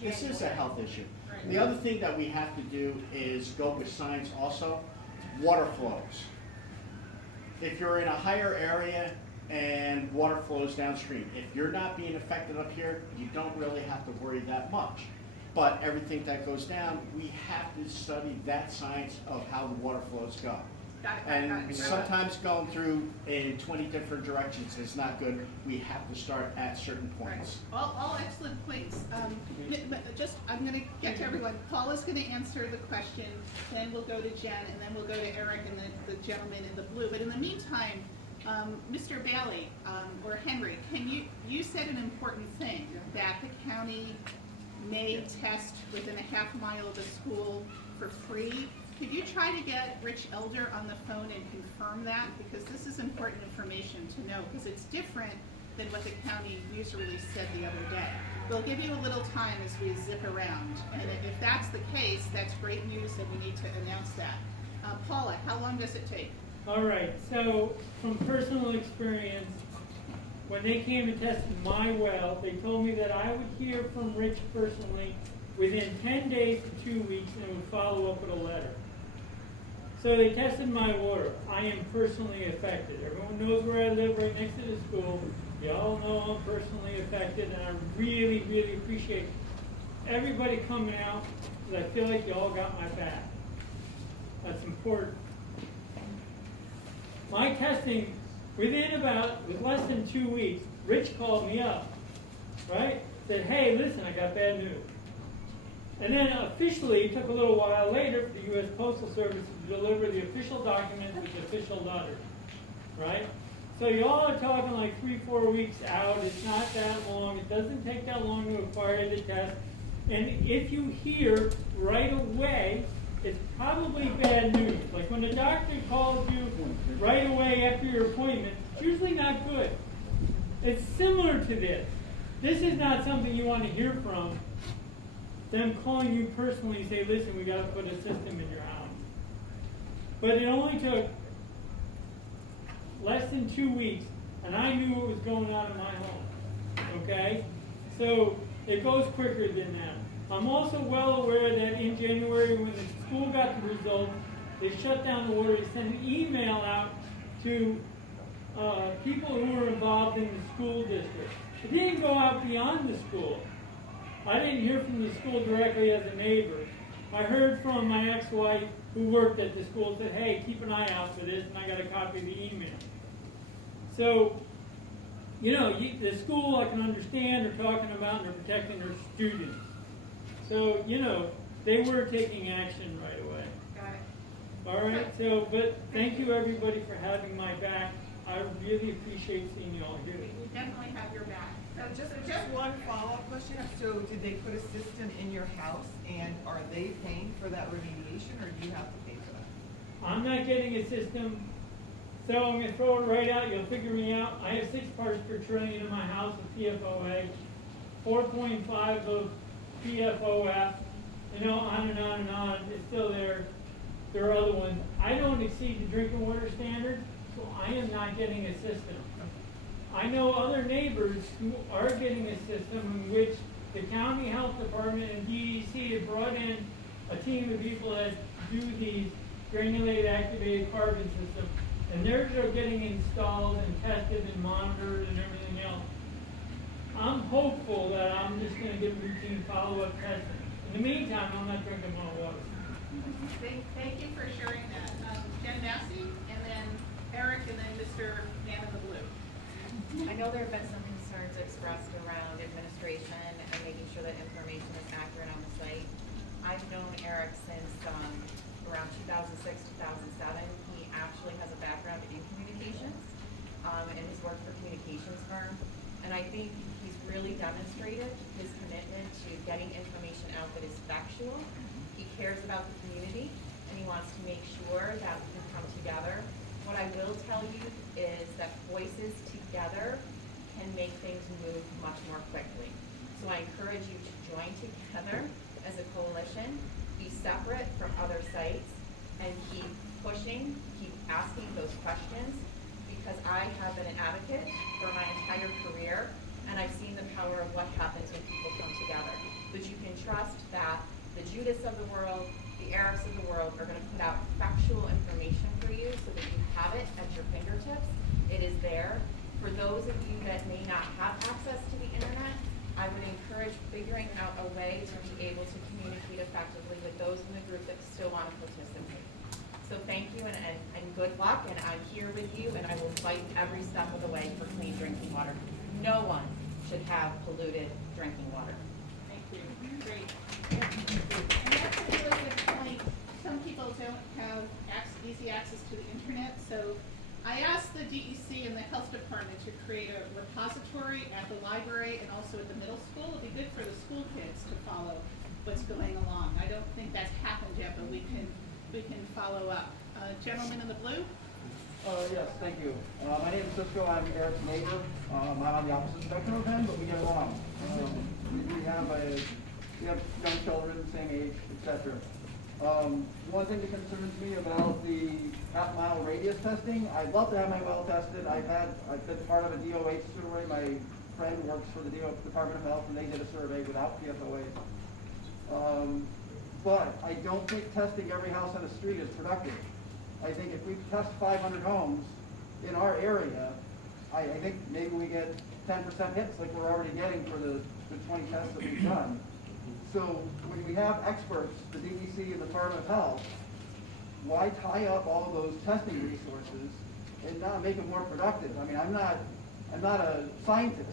This is a health issue. The other thing that we have to do is go with science also. Water flows. If you're in a higher area and water flows downstream, if you're not being affected up here, you don't really have to worry that much. But everything that goes down, we have to study that science of how the water flows go. And sometimes going through in 20 different directions is not good. We have to start at certain points. All excellent points. I'm going to get to everyone. Paul is going to answer the question, then we'll go to Jen, and then we'll go to Eric and the gentleman in the blue. But in the meantime, Mr. Bailey or Henry, you said an important thing, that the county may test within a half mile of the school for free. Could you try to get Rich Elder on the phone and confirm that? Because this is important information to know, because it's different than what the county news release said the other day. We'll give you a little time as we zip around, and if that's the case, that's great news, and we need to announce that. Paula, how long does it take? All right, so from personal experience, when they came and tested my well, they told me that I would hear from Rich personally within 10 days to 2 weeks, and would follow up with a letter. So they tested my water. I am personally affected. Everyone knows where I live, right next to the school. You all know I'm personally affected, and I really, really appreciate everybody coming out, because I feel like you all got my back. That's important. My testing with less than 2 weeks, Rich called me up, right? Said, hey, listen, I got bad news. And then officially, it took a little while later for the U.S. Postal Service to deliver the official document with the official letter, right? So y'all are talking like 3-4 weeks out. It's not that long. It doesn't take that long to acquire the test. And if you hear right away, it's probably bad news. Like when the doctor calls you right away after your appointment, it's usually not good. It's similar to this. This is not something you want to hear from them calling you personally and say, listen, we got to put a system in your house. But it only took less than 2 weeks, and I knew what was going on in my home, okay? So it goes quicker than that. I'm also well aware that in January, when the school got the results, they shut down the water. They sent an email out to people who were involved in the school district. It didn't go out beyond the school. I didn't hear from the school directly as a neighbor. I heard from my ex-wife who worked at the school, said, hey, keep an eye out for this, and I got a copy of the email. So, you know, the school, I can understand, they're talking about and they're protecting their students. So, you know, they were taking action right away. Got it. All right, so, but thank you everybody for having my back. I really appreciate seeing you all here. We definitely have your back. Just one follow-up question. So did they put a system in your house, and are they paying for that remediation, or do you have to pay for that? I'm not getting a system, so I'm going to throw it right out. You'll figure me out. I have 6 parts per trillion in my house of PFOA, 4.5 of PFOA, you know, on and on and on. It's still there. There are other ones. I don't exceed the drinking water standard, so I am not getting a system. I know other neighbors who are getting a system in which the county health department and DEC have brought in a team of people that do these granulated activated carbon systems, and theirs are getting installed and tested and monitored and everything else. I'm hopeful that I'm just going to get routine follow-up testing. In the meantime, I'm not drinking my water. Thank you for sharing that. Jen Massey, and then Eric, and then Mr. Man in the Blue. I know there have been some concerns expressed around administration and making sure that information is accurate on the site. I've known Eric since around 2006, 2007. He actually has a background in communications and has worked for a communications firm. And I think he's really demonstrated his commitment to getting information out that is factual. He cares about the community, and he wants to make sure that we can come together. What I will tell you is that voices together can make things move much more quickly. So I encourage you to join together as a coalition, be separate from other sites, and keep pushing, keep asking those questions, because I have been an advocate for my entire career, and I've seen the power of what happens when people come together. But you can trust that the Judiths of the world, the Erics of the world are going to put out factual information for you so that you have it at your fingertips. It is there. For those of you that may not have access to the internet, I would encourage figuring out a way to be able to communicate effectively with those in the group that still want to participate. So thank you and good luck, and I'm here with you, and I will fight every step of the way for clean drinking water. No one should have polluted drinking water. Thank you. Great. And that's a really good point. Some people don't have easy access to the internet, so I asked the DEC and the health department to create a repository at the library and also at the middle school. It'd be good for the school kids to follow what's going along. I don't think that's happened yet, but we can follow up. Gentleman in the blue? Yes, thank you. My name is Cisco. I'm Eric's neighbor. I'm on the opposite spectrum of him, but we get along. We have young children, same age, etc. One thing that concerns me about the half-mile radius testing, I'd love to have my well tested. I've been part of a DOH survey. My friend works for the Department of Health, and they did a survey without PFOA. But I don't think testing every house on the street is productive. I think if we test 500 homes in our area, I think maybe we get 10% hits like we're already getting for the 20 tests that we've done. So when we have experts, the DEC and the Department of Health, why tie up all of those testing resources and not make it more productive. I mean, I'm not a scientist,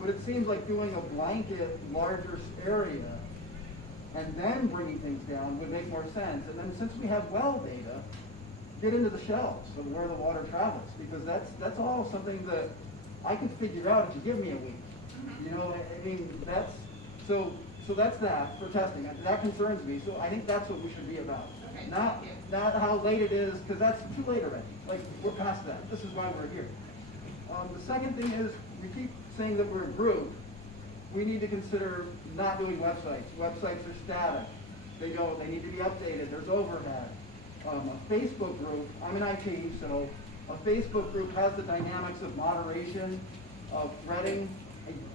but it seems like doing a blanket larger area and then bringing things down would make more sense. And then since we have well data, get into the shelves of where the water travels, because that's all something that I can figure out if you give me a week. You know, I mean, so that's that for testing. That concerns me. So I think that's what we should be about. Okay, Not thank you. not how late it is, because that's too late already. Like, we're past that. This is why we're here. The second thing is, we keep saying that we're a group. We need to consider not doing websites. Websites are static. They need to be updated. There's overhead. A Facebook group, I'm in IT, so a Facebook group has the dynamics of moderation, of threading.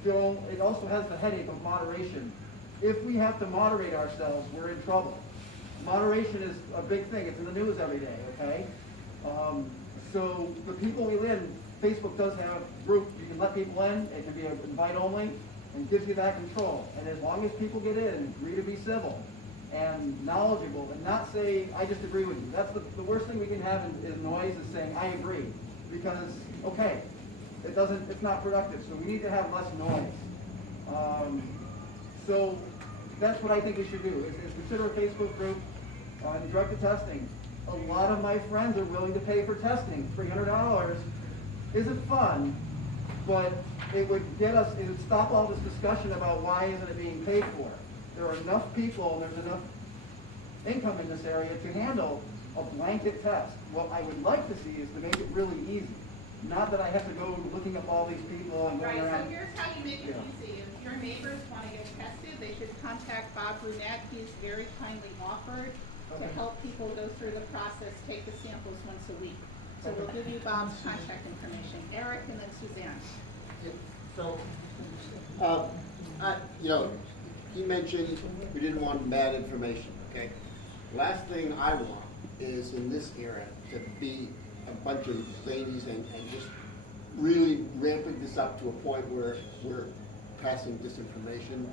It also has the headache of moderation. If we have to moderate ourselves, we're in trouble. Moderation is a big thing. It's in the news every day, okay? So the people we in, Facebook does have groups. You can let people in. It can be an invite only and gives you that control. And as long as people get in, agree to be civil and knowledgeable and not say, I just agree with you. That's the worst thing we can have is noise is saying, I agree. Because, okay, it's not productive. So we need to have less noise. So that's what I think we should do, is consider a Facebook group and direct to testing. A lot of my friends are willing to pay for testing. $300 isn't fun, but it would stop all this discussion about why isn't it being paid for. There are enough people, and there's enough income in this area to handle a blanket test. What I would like to see is to make it really easy. Not that I have to go looking up all these people and going Right, around. so here's how you make it easy. If your neighbors want to get tested, they should contact Bob Brunette. He's very kindly offered to help people go through the process, take the samples once a week. So we'll give you Bob's contact information. Eric and then Suzanne. So, he mentioned we didn't want bad information, okay? Last thing I want is in this era to be a bunch of ladies and just really ramping this up to a point where we're passing disinformation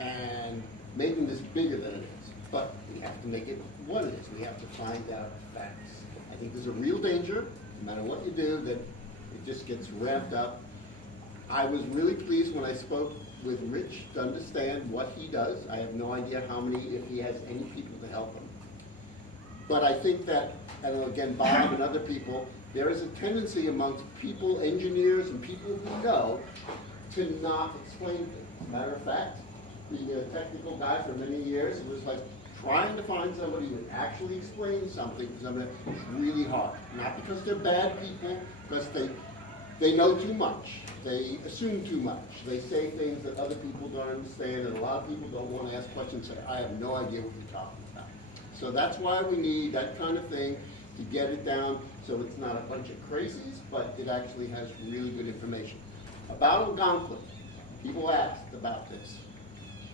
and making this bigger than it is. But we have to make it what it is. We have to find out facts. I think there's a real danger, no matter what you do, that it just gets ramped up. I was really pleased when I spoke with Rich to understand what he does. I have no idea how many, if he has any people to help him. But I think that, and again, Bob and other people, there is a tendency amongst people, engineers and people who know, to not explain things. Matter of fact, being a technical guy for many years, it was like trying to find somebody who would actually explain something to somebody is really hard. Not because they're bad people, because they know too much. They assume too much. They say things that other people don't understand, and a lot of people don't want to ask questions and say, I have no idea what you're talking about. So that's why we need that kind of thing to get it down so it's not a bunch of crazies, but it actually has really good information. About Algonquin, people asked about this.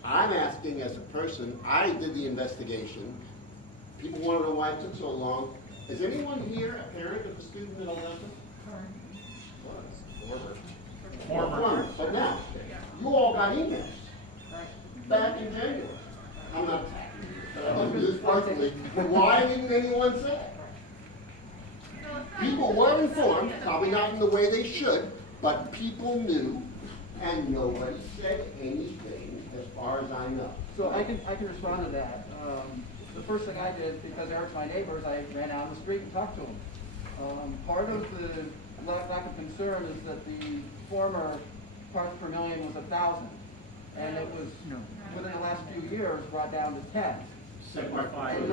I'm asking as a person, I did the investigation. People want to know why it took so long. Is anyone here a parent of a student in Algonquin? Former. But now, you all got emails back in January. I'm not attacking you, but I don't do this personally. Why didn't anyone say it? People were informed, probably not in the way they should, but people knew, and nobody said anything as far as I know. So I can respond to that. The first thing I did, because Eric's my neighbors, I ran out on the street and talked to them. Part of the lack of concern is that the former parts per million was 1,000, and it was within the last few years brought down to 10. So we're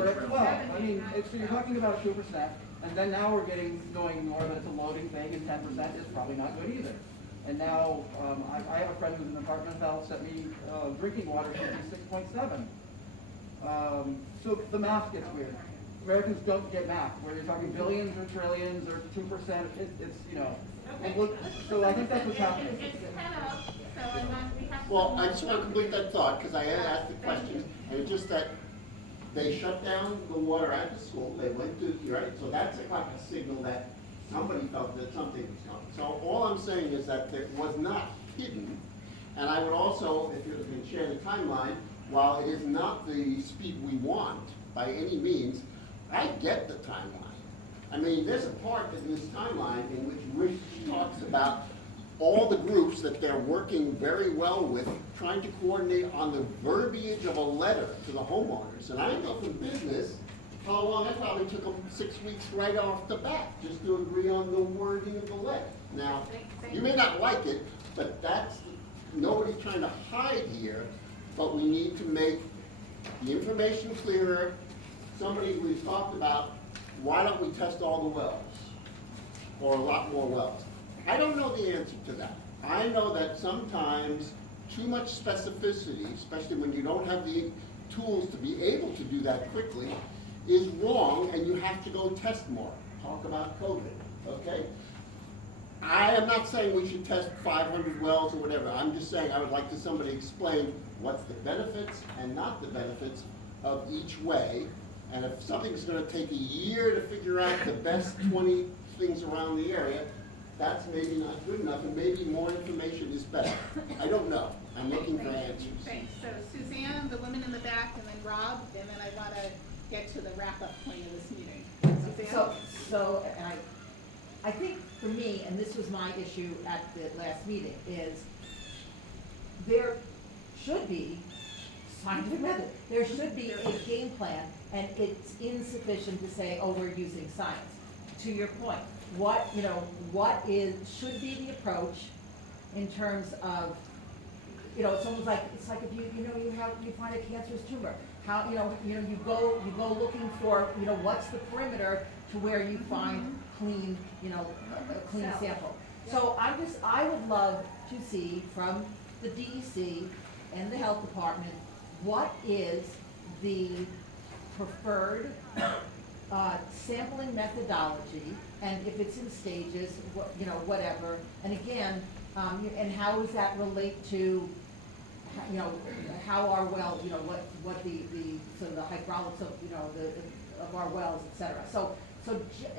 at 12. I mean, so you're talking about 2%, and then now we're going more that it's a loading thing, and 10% is probably not good either. And now I have a friend who's in the Department of Health sent me drinking water should be 6.7. So the math gets weird. Americans don't get math, where you're talking billions or trillions or 2%. It's and look, so I think that's what's happening. Well, I just want to complete that thought, because I had asked the question, and it's just that they shut down the water at the school. They went to, right? So that's like a signal that somebody felt that something was coming. So all I'm saying is that it was not hidden. And I would also, if you can share the timeline, while it is not the speed we want by any means, I get the timeline. I mean, there's a part in this timeline in which Rich talks about all the groups that they're working very well with, trying to coordinate on the verbiage of a letter to the homeowners. And I know from business, how long it probably took them 6 weeks right off the bat, just to agree on the wording of the letter. Now, you may not like it, but that's, nobody's trying to hide here, but we need to make the information clearer. Somebody we've talked about, why don't we test all the wells? Or a lot more wells? I don't know the answer to that. I know that sometimes too much specificity, especially when you don't have the tools to be able to do that quickly, is wrong, and you have to go test more. Talk about COVID, okay? I am not saying we should test 500 wells or whatever. I'm just saying I would like to somebody explain what's the benefits and not the benefits of each way. And if something's going to take a year to figure out the best 20 things around the area, that's maybe not good enough, and maybe more information is better. I don't know. I'm looking for answers. Thanks. So Suzanne, the woman in the back, and then Rob, and then I want to get to the wrap-up point of this meeting. Suzanne? So, and I think for me, and this was my issue at the last meeting, is there should be scientific method. There should be a game plan, and it's insufficient to say, oh, we're using science. To your point, what should be the approach in terms of, it's almost like, it's like if you find a cancerous tumor. How, you go looking for, what's the perimeter to where you find clean, a clean sample. So I would love to see from the DEC and the health department, what is the preferred sampling methodology, and if it's in stages, whatever. And again, and how does that relate to, how our wells, what the sort of the hydraulics of, of our wells, et cetera. So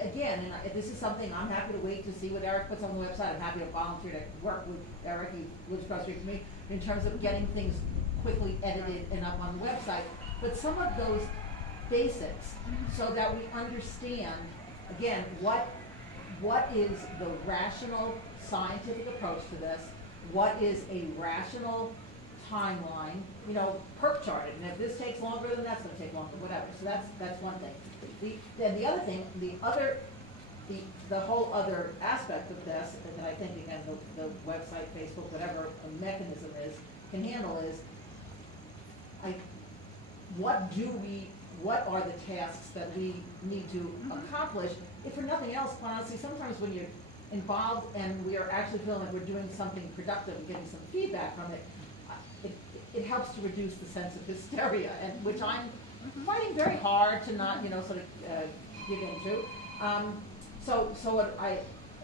again, and this is something I'm happy to wait to see what Eric puts on the website. I'm happy to volunteer to work with Eric, he lives across the street from me, in terms of getting things quickly edited and up on the website. But some of those basics, so that we understand, again, what is the rational scientific approach to this, what is a rational timeline, perk charted, and if this takes longer, then that's going to take longer, whatever. So that's one thing. Then the other thing, the whole other aspect of this, that I think, again, the website, Facebook, whatever mechanism can handle is, what are the tasks that we need to accomplish? If for nothing else, honestly, sometimes when you're involved and we are actually feeling like we're doing something productive and getting some feedback from it, it helps to reduce the sense of hysteria, and which I'm fighting very hard to not, sort of give into. So what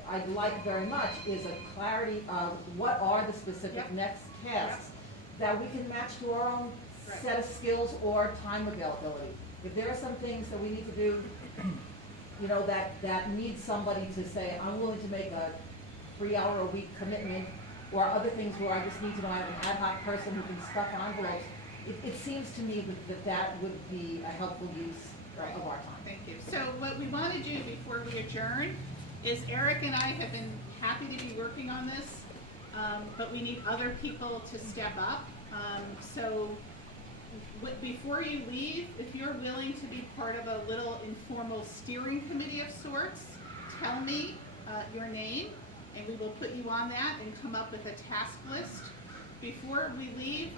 I'd like very much is a clarity of what are the specific next tasks that we can match to our own set of skills or time availability. If there are some things that we need to do, that needs somebody to say, I'm willing to make a 3-hour-a-week commitment, or other things where I just need to know I have an ad hoc person who can stuff envelopes, it seems to me that would be a helpful use of our time. Thank you. So what we want to do before we adjourn is Eric and I have been happy to be working on this, but we need other people to step up. Before you leave, if you're willing to be part of a little informal steering committee of sorts, tell me your name, and we will put you on that and come up with a task list. Before we leave,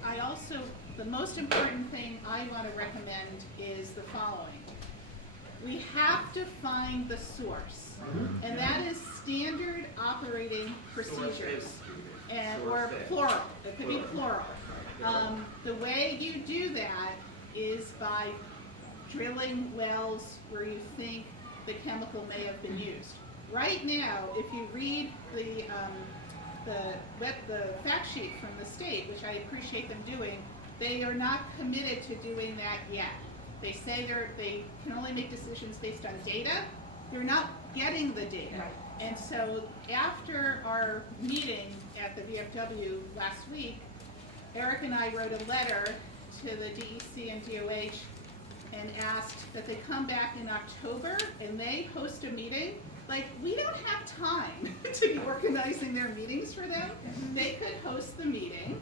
the most important thing I want to recommend is the following. We have to find the source, and that is standard operating procedures, or plural. It could be plural. The way you do that is by drilling wells where you think the chemical may have been used. Right now, if you read the fact sheet from the state, which I appreciate them doing, they are not committed to doing that yet. They say they can only make decisions based on data. They're not getting the data. Right. And so after our meeting at the VFW last week, Eric and I wrote a letter to the DEC and DOH and asked that they come back in October and they host a meeting. Like, we don't have time to be organizing their meetings for them. They could host the meeting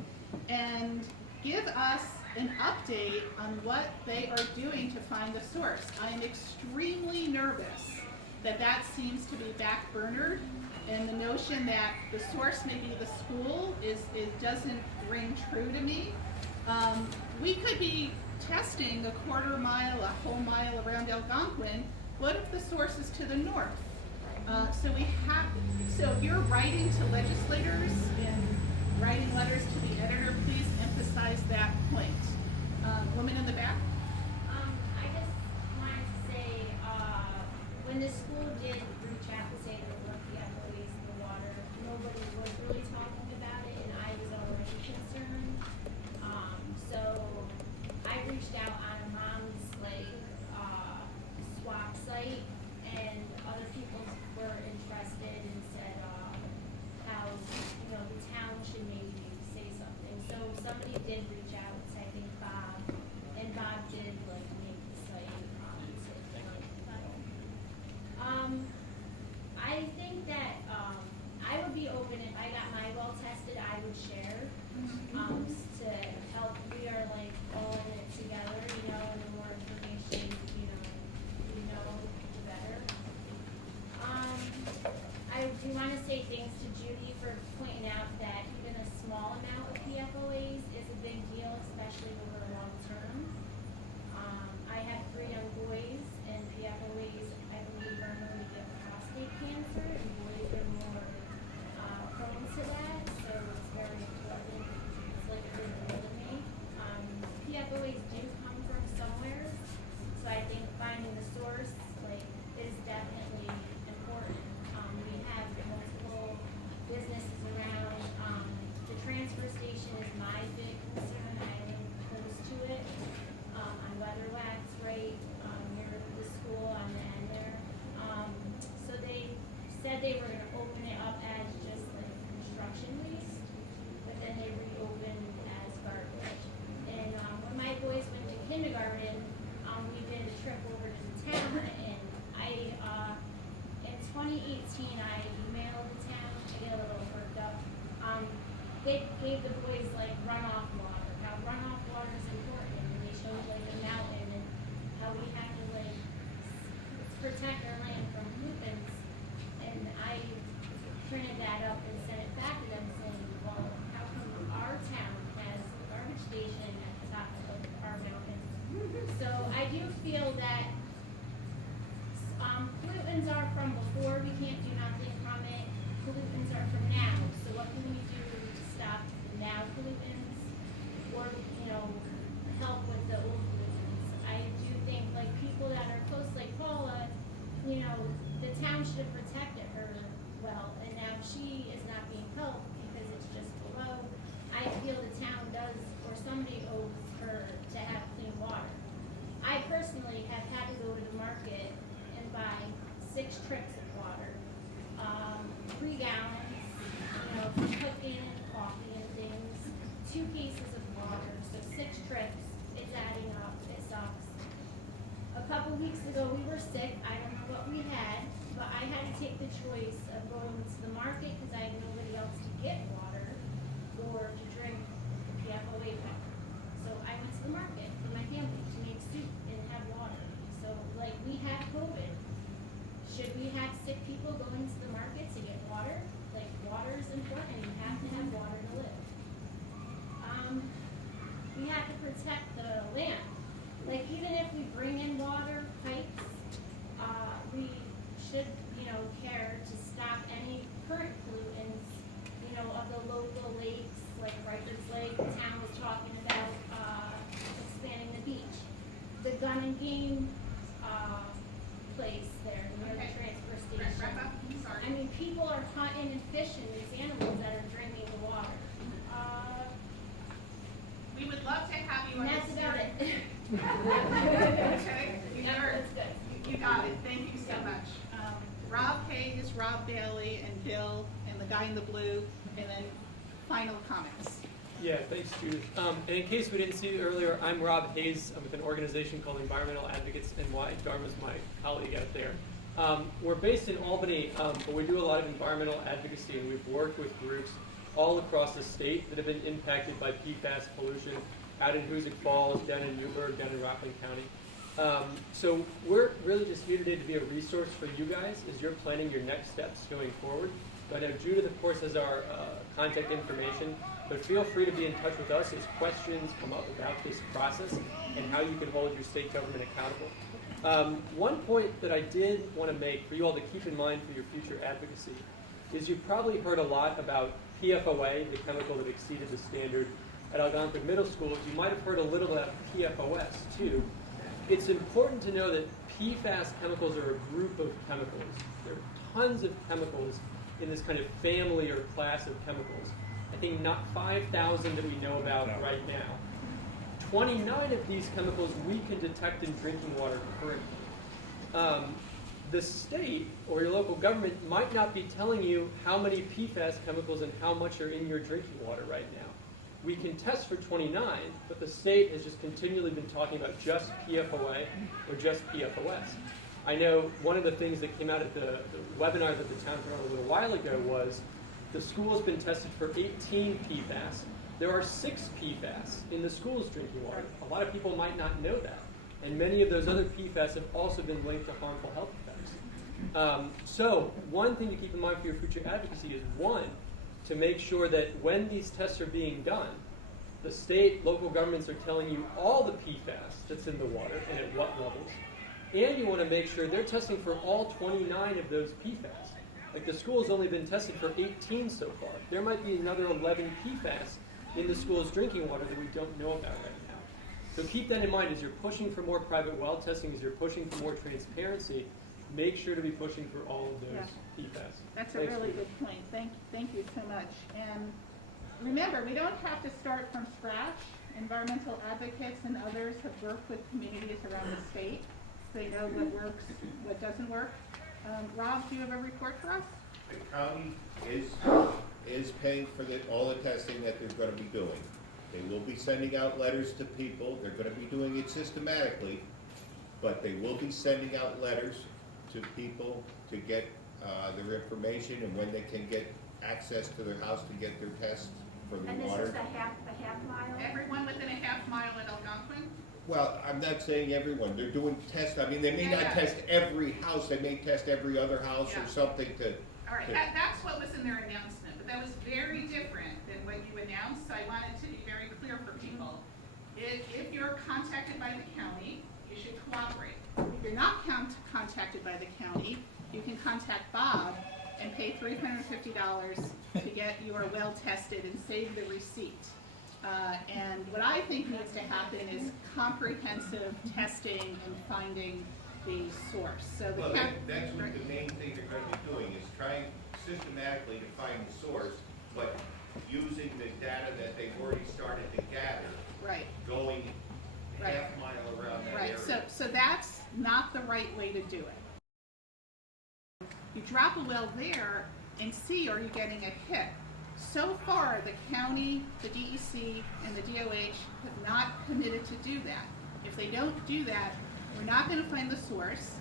and give us an update on what they are doing to find the source. I am extremely nervous that that seems to be backburnered, and the notion that the source may be the school doesn't ring true to me. We could be testing a quarter mile, a whole mile around Algonquin. What if the source is to the north? So if you're writing to legislators and writing letters to the editor, please emphasize that point. Woman in the back? I just wanted to say, when the school did reach out and say that what the FOAs in the water, nobody was really talking about it, and I was already concerned. So I reached out on a mom's swap site, and other people were interested and said how the town should maybe say something. So somebody did reach out. I think Bob, and Bob did make the site. I think that I would be open if I got my well tested. I would share to help. We are all in it together, and the more information we know, the better. I do want to say thanks to Judy for pointing out that even a small amount of PFOAs is a big deal, especially over the long term. I have 3 young boys, and PFOAs, I believe, are known to give prostate cancer, and boys are more prone to that, so it's very important. It's like a big deal to me. PFOAs do come from somewhere, so I think finding the source is definitely important. We have multiple businesses around. The transfer station is my big concern. I live close to it. On Weatherwax, right near the school on the end there. So they said they were going to open it up as just construction waste, but then they reopened as garbage. And when my boys went to kindergarten, we did a trip over to the town, and in 2018, I emailed the town. I get a little worked up. They gave the boys runoff water. Now runoff water is important, and they showed a mountain and how we have to protect our land from pollutants. And I printed that up and sent it back to them saying, well, how come our town has a garbage station at the top of our mountain? So I do feel that pollutants are from before. We can't do nothing from it. Pollutants are from now. So what can we do to stop now pollutants, or help with the old pollutants? I do think people that are close, like Paula, the town should have protected her well, and now she is not being helped because it's just below. I feel the town does, or somebody owes her to have clean water. I personally have had to go to the market and buy 6 trips of water, 3 gallons, for cooking and coffee and things, 2 cases of water, so 6 trips. It's adding up. It sucks. A couple weeks ago, we were sick. I don't know what we had, but I had to take the choice of going to the market because I had nobody else to get water or to drink the PFOA water. So I went to the market for my family to make soup and have water. So we had COVID. Should we have sick people going to the market to get water? Water is important. You have to have water to live. We have to protect the land. Even if we bring in water pipes, we should, care to stop any current pollutants, of the local lakes, like Rikers Lake. The town was talking about expanding the beach. The gun and game place there near the transfer station. Wrap up. Sorry. I mean, people are hunting and fishing these animals that are drinking the water. We would love to have you on And the that's about it. Okay, That's good. you got it. Thank you so much. Rob Hayes, Rob Bailey, and Bill, and the guy in the blue, and then final comments. Yeah, thanks, Judith. And in case we didn't see you earlier, I'm Rob Hayes. I'm with an organization called Environmental Advocates NY. Dharma's my colleague out there. We're based in Albany, but we do a lot of environmental advocacy, and we've worked with groups all across the state that have been impacted by PFAS pollution, out in Hoosick Falls, down in Newburgh, down in Rockland County. So we're really just here today to be a resource for you guys as you're planning your next steps going forward. I know Judith, of course, has our contact information, but feel free to be in touch with us as questions come up about this process and how you can hold your state government accountable. One point that I did want to make for you all to keep in mind for your future advocacy is you've probably heard a lot about PFOA, the chemical that exceeded the standard at Algonquin Middle School. You might have heard a little about PFOS too. It's important to know that PFAS chemicals are a group of chemicals. There are tons of chemicals in this kind of family or class of chemicals. I think not 5,000 that we know about right now. 29 of these chemicals we can detect in drinking water currently. The state or your local government might not be telling you how many PFAS chemicals and how much are in your drinking water right now. We can test for 29, but the state has just continually been talking about just PFOA or just PFOS. I know one of the things that came out at the webinar that the town put on a little while ago was the school has been tested for 18 PFAS. There are 6 PFAS in the school's drinking water. A lot of people might not know that. And many of those other PFAS have also been linked to harmful health effects. So one thing to keep in mind for your future advocacy is, one, to make sure that when these tests are being done, the state, local governments are telling you all the PFAS that's in the water and at what levels. And you want to make sure they're testing for all 29 of those PFAS. Like the school's only been tested for 18 so far. There might be another 11 PFAS in the school's drinking water that we don't know about right now. So keep that in mind as you're pushing for more private well testing, as you're pushing for more transparency. Make sure to be pushing for all of those PFAS. That's a really good point. Thank you so much. And remember, we don't have to start from scratch. Environmental advocates and others have worked with communities around the state. They know what works, what doesn't work. Rob, do you have a report for us? The county is paying for all the testing that they're going to be doing. They will be sending out letters to people. They're going to be doing it systematically, but they will be sending out letters to people to get their information and when they can get access to their house to get their tests for the water. And this is a half mile? Everyone within a half mile at Algonquin? Well, I'm not saying everyone. They're doing tests. I mean, they may not test every house. They may test every other house or something to. All right, that's what was in their announcement, but that was very different than what you announced. I wanted to be very clear for people. If you're contacted by the county, you should cooperate. If you're not contacted by the county, you can contact Bob and pay $350 to get your well tested and save the receipt. And what I think needs to happen is comprehensive testing and finding the source. So the that's what the main thing they're going to be doing is trying systematically to find the source, but using the data that they've already started to gather. Right. Going half mile around that area. Right. So that's not the right way to do it. You drop a well there and see, are you getting a hit? So far, the county, the DEC, and the DOH have not committed to do that. If they don't do that, we're not going to find the source,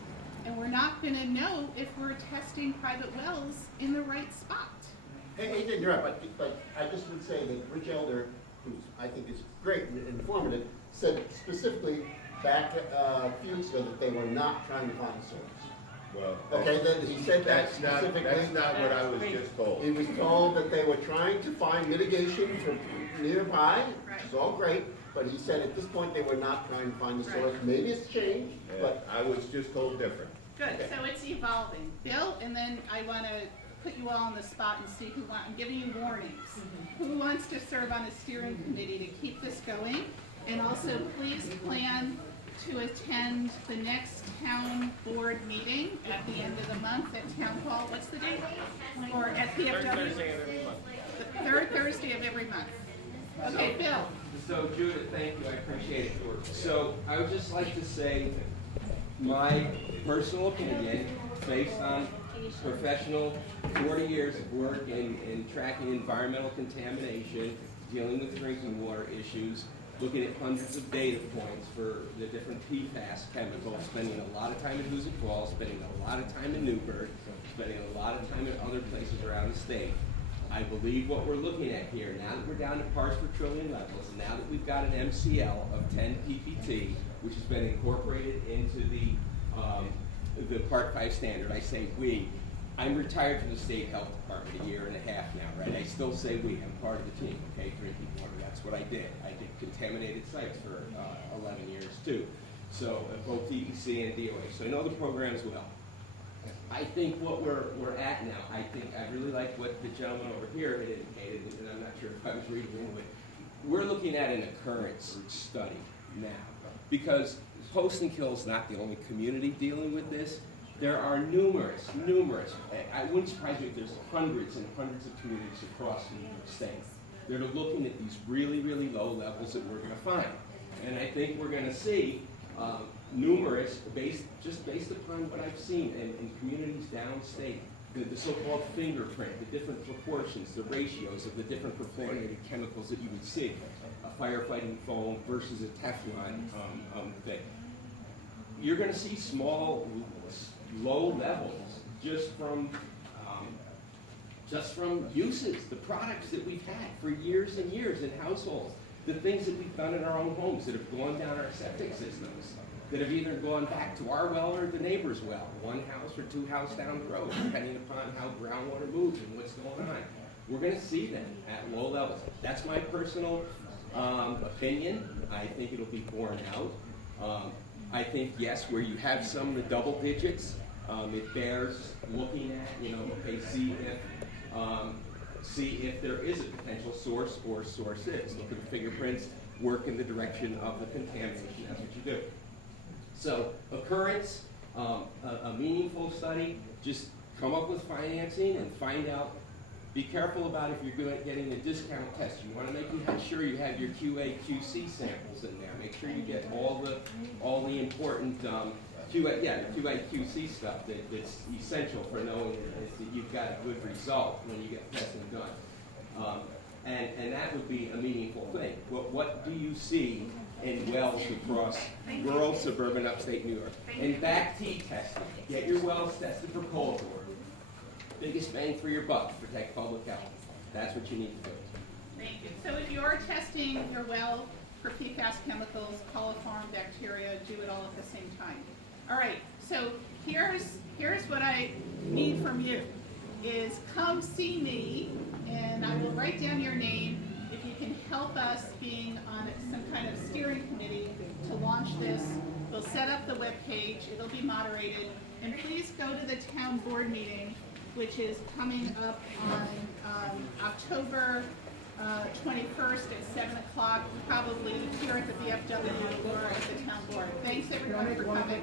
and we're not going to know if we're testing private wells in the right spot. Hey, to interrupt, but I just would say that Rich Elder, who I think is great and informative, said specifically back a few weeks ago that they were not trying to find a source. Well, okay, then he said that specifically. That's not what I was just told. He was told that they were trying to find mitigation from nearby, which is all great, but he said at this point they were not trying to find the source. Maybe it's changed, but I was just told different. Good, okay. So it's evolving. Bill, and then I want to put you all on the spot and see who wants, I'm giving you warnings. Who wants to serve on a steering committee to keep this going? And also please plan to attend the next town board meeting at the end of the month at Town Hall. What's the date? Or at PFW? Third Thursday of every month. The third Thursday of every month. Okay, Bill. So Judith, thank you, I appreciate it. So I would just like to say my personal opinion, based on professional 40 years of work in tracking environmental contamination dealing with drinking water issues, looking at hundreds of data points for the different PFAS chemicals, spending a lot of time in Hoosick Falls, spending a lot of time in Newburgh, spending a lot of time in other places around the state. I believe what we're looking at here, now that we're down to parts per trillion levels, and now that we've got an MCL of 10 PPT, which has been incorporated into the Part 5 standard, I say we. I'm retired from the state health department a year and a half now, right? I still say we. I'm part of the team, okay? Drinking water, that's what I did. I did contaminated sites for 11 years too. So both DEC and DOA. So I know the programs well. I think what we're at now, I really like what the gentleman over here had indicated, and I'm not sure if I was reading into it. We're looking at an occurrence study now, because Poestenkill is not the only community dealing with this. There are numerous, I wouldn't surprise you if there's hundreds and hundreds of communities across the state that are looking at these really, really low levels that we're going to find. And I think we're going to see numerous, just based upon what I've seen in communities downstate, the so-called fingerprint, the different proportions, the ratios of the different perfluorinated chemicals that you would see, a firefighting foam versus a Teflon thing. You're going to see small, low levels just from uses, the products that we've had for years and years in households, the things that we've done in our own homes that have gone down our septic systems, that have either gone back to our well or the neighbor's well, one house or two houses down the road, depending upon how groundwater moves and what's going on. We're going to see them at low levels. That's my personal opinion. I think it'll be borne out. I think, yes, where you have some of the double digits, it bears looking at, okay, see if there is a potential source or sources. Look at the fingerprints, work in the direction of the contamination. That's what you do. So occurrence, a meaningful study, just come up with financing and find out. Be careful about if you're getting a discount test. You want to make sure you have your QA/QC samples in there. Make sure you get all the important QA/QC stuff that's essential for knowing that you've got a good result when you get testing done. And that would be a meaningful thing. What do you see in wells across rural, suburban, upstate New York? And back T testing. Get your wells tested for cold water. Biggest bang for your buck, protect public health. That's what you need to do. Thank you. So if you're testing your well for PFAS chemicals, coliform, bacteria, do it all at the same time. All right, so here's what I need from you, is come see me, and I will write down your name if you can help us being on some kind of steering committee to launch this. We'll set up the webpage, it'll be moderated, and please go to the town board meeting, which is coming up on October 21st at 7 o'clock, probably here at the VFW or at the town board. Thanks everyone for coming.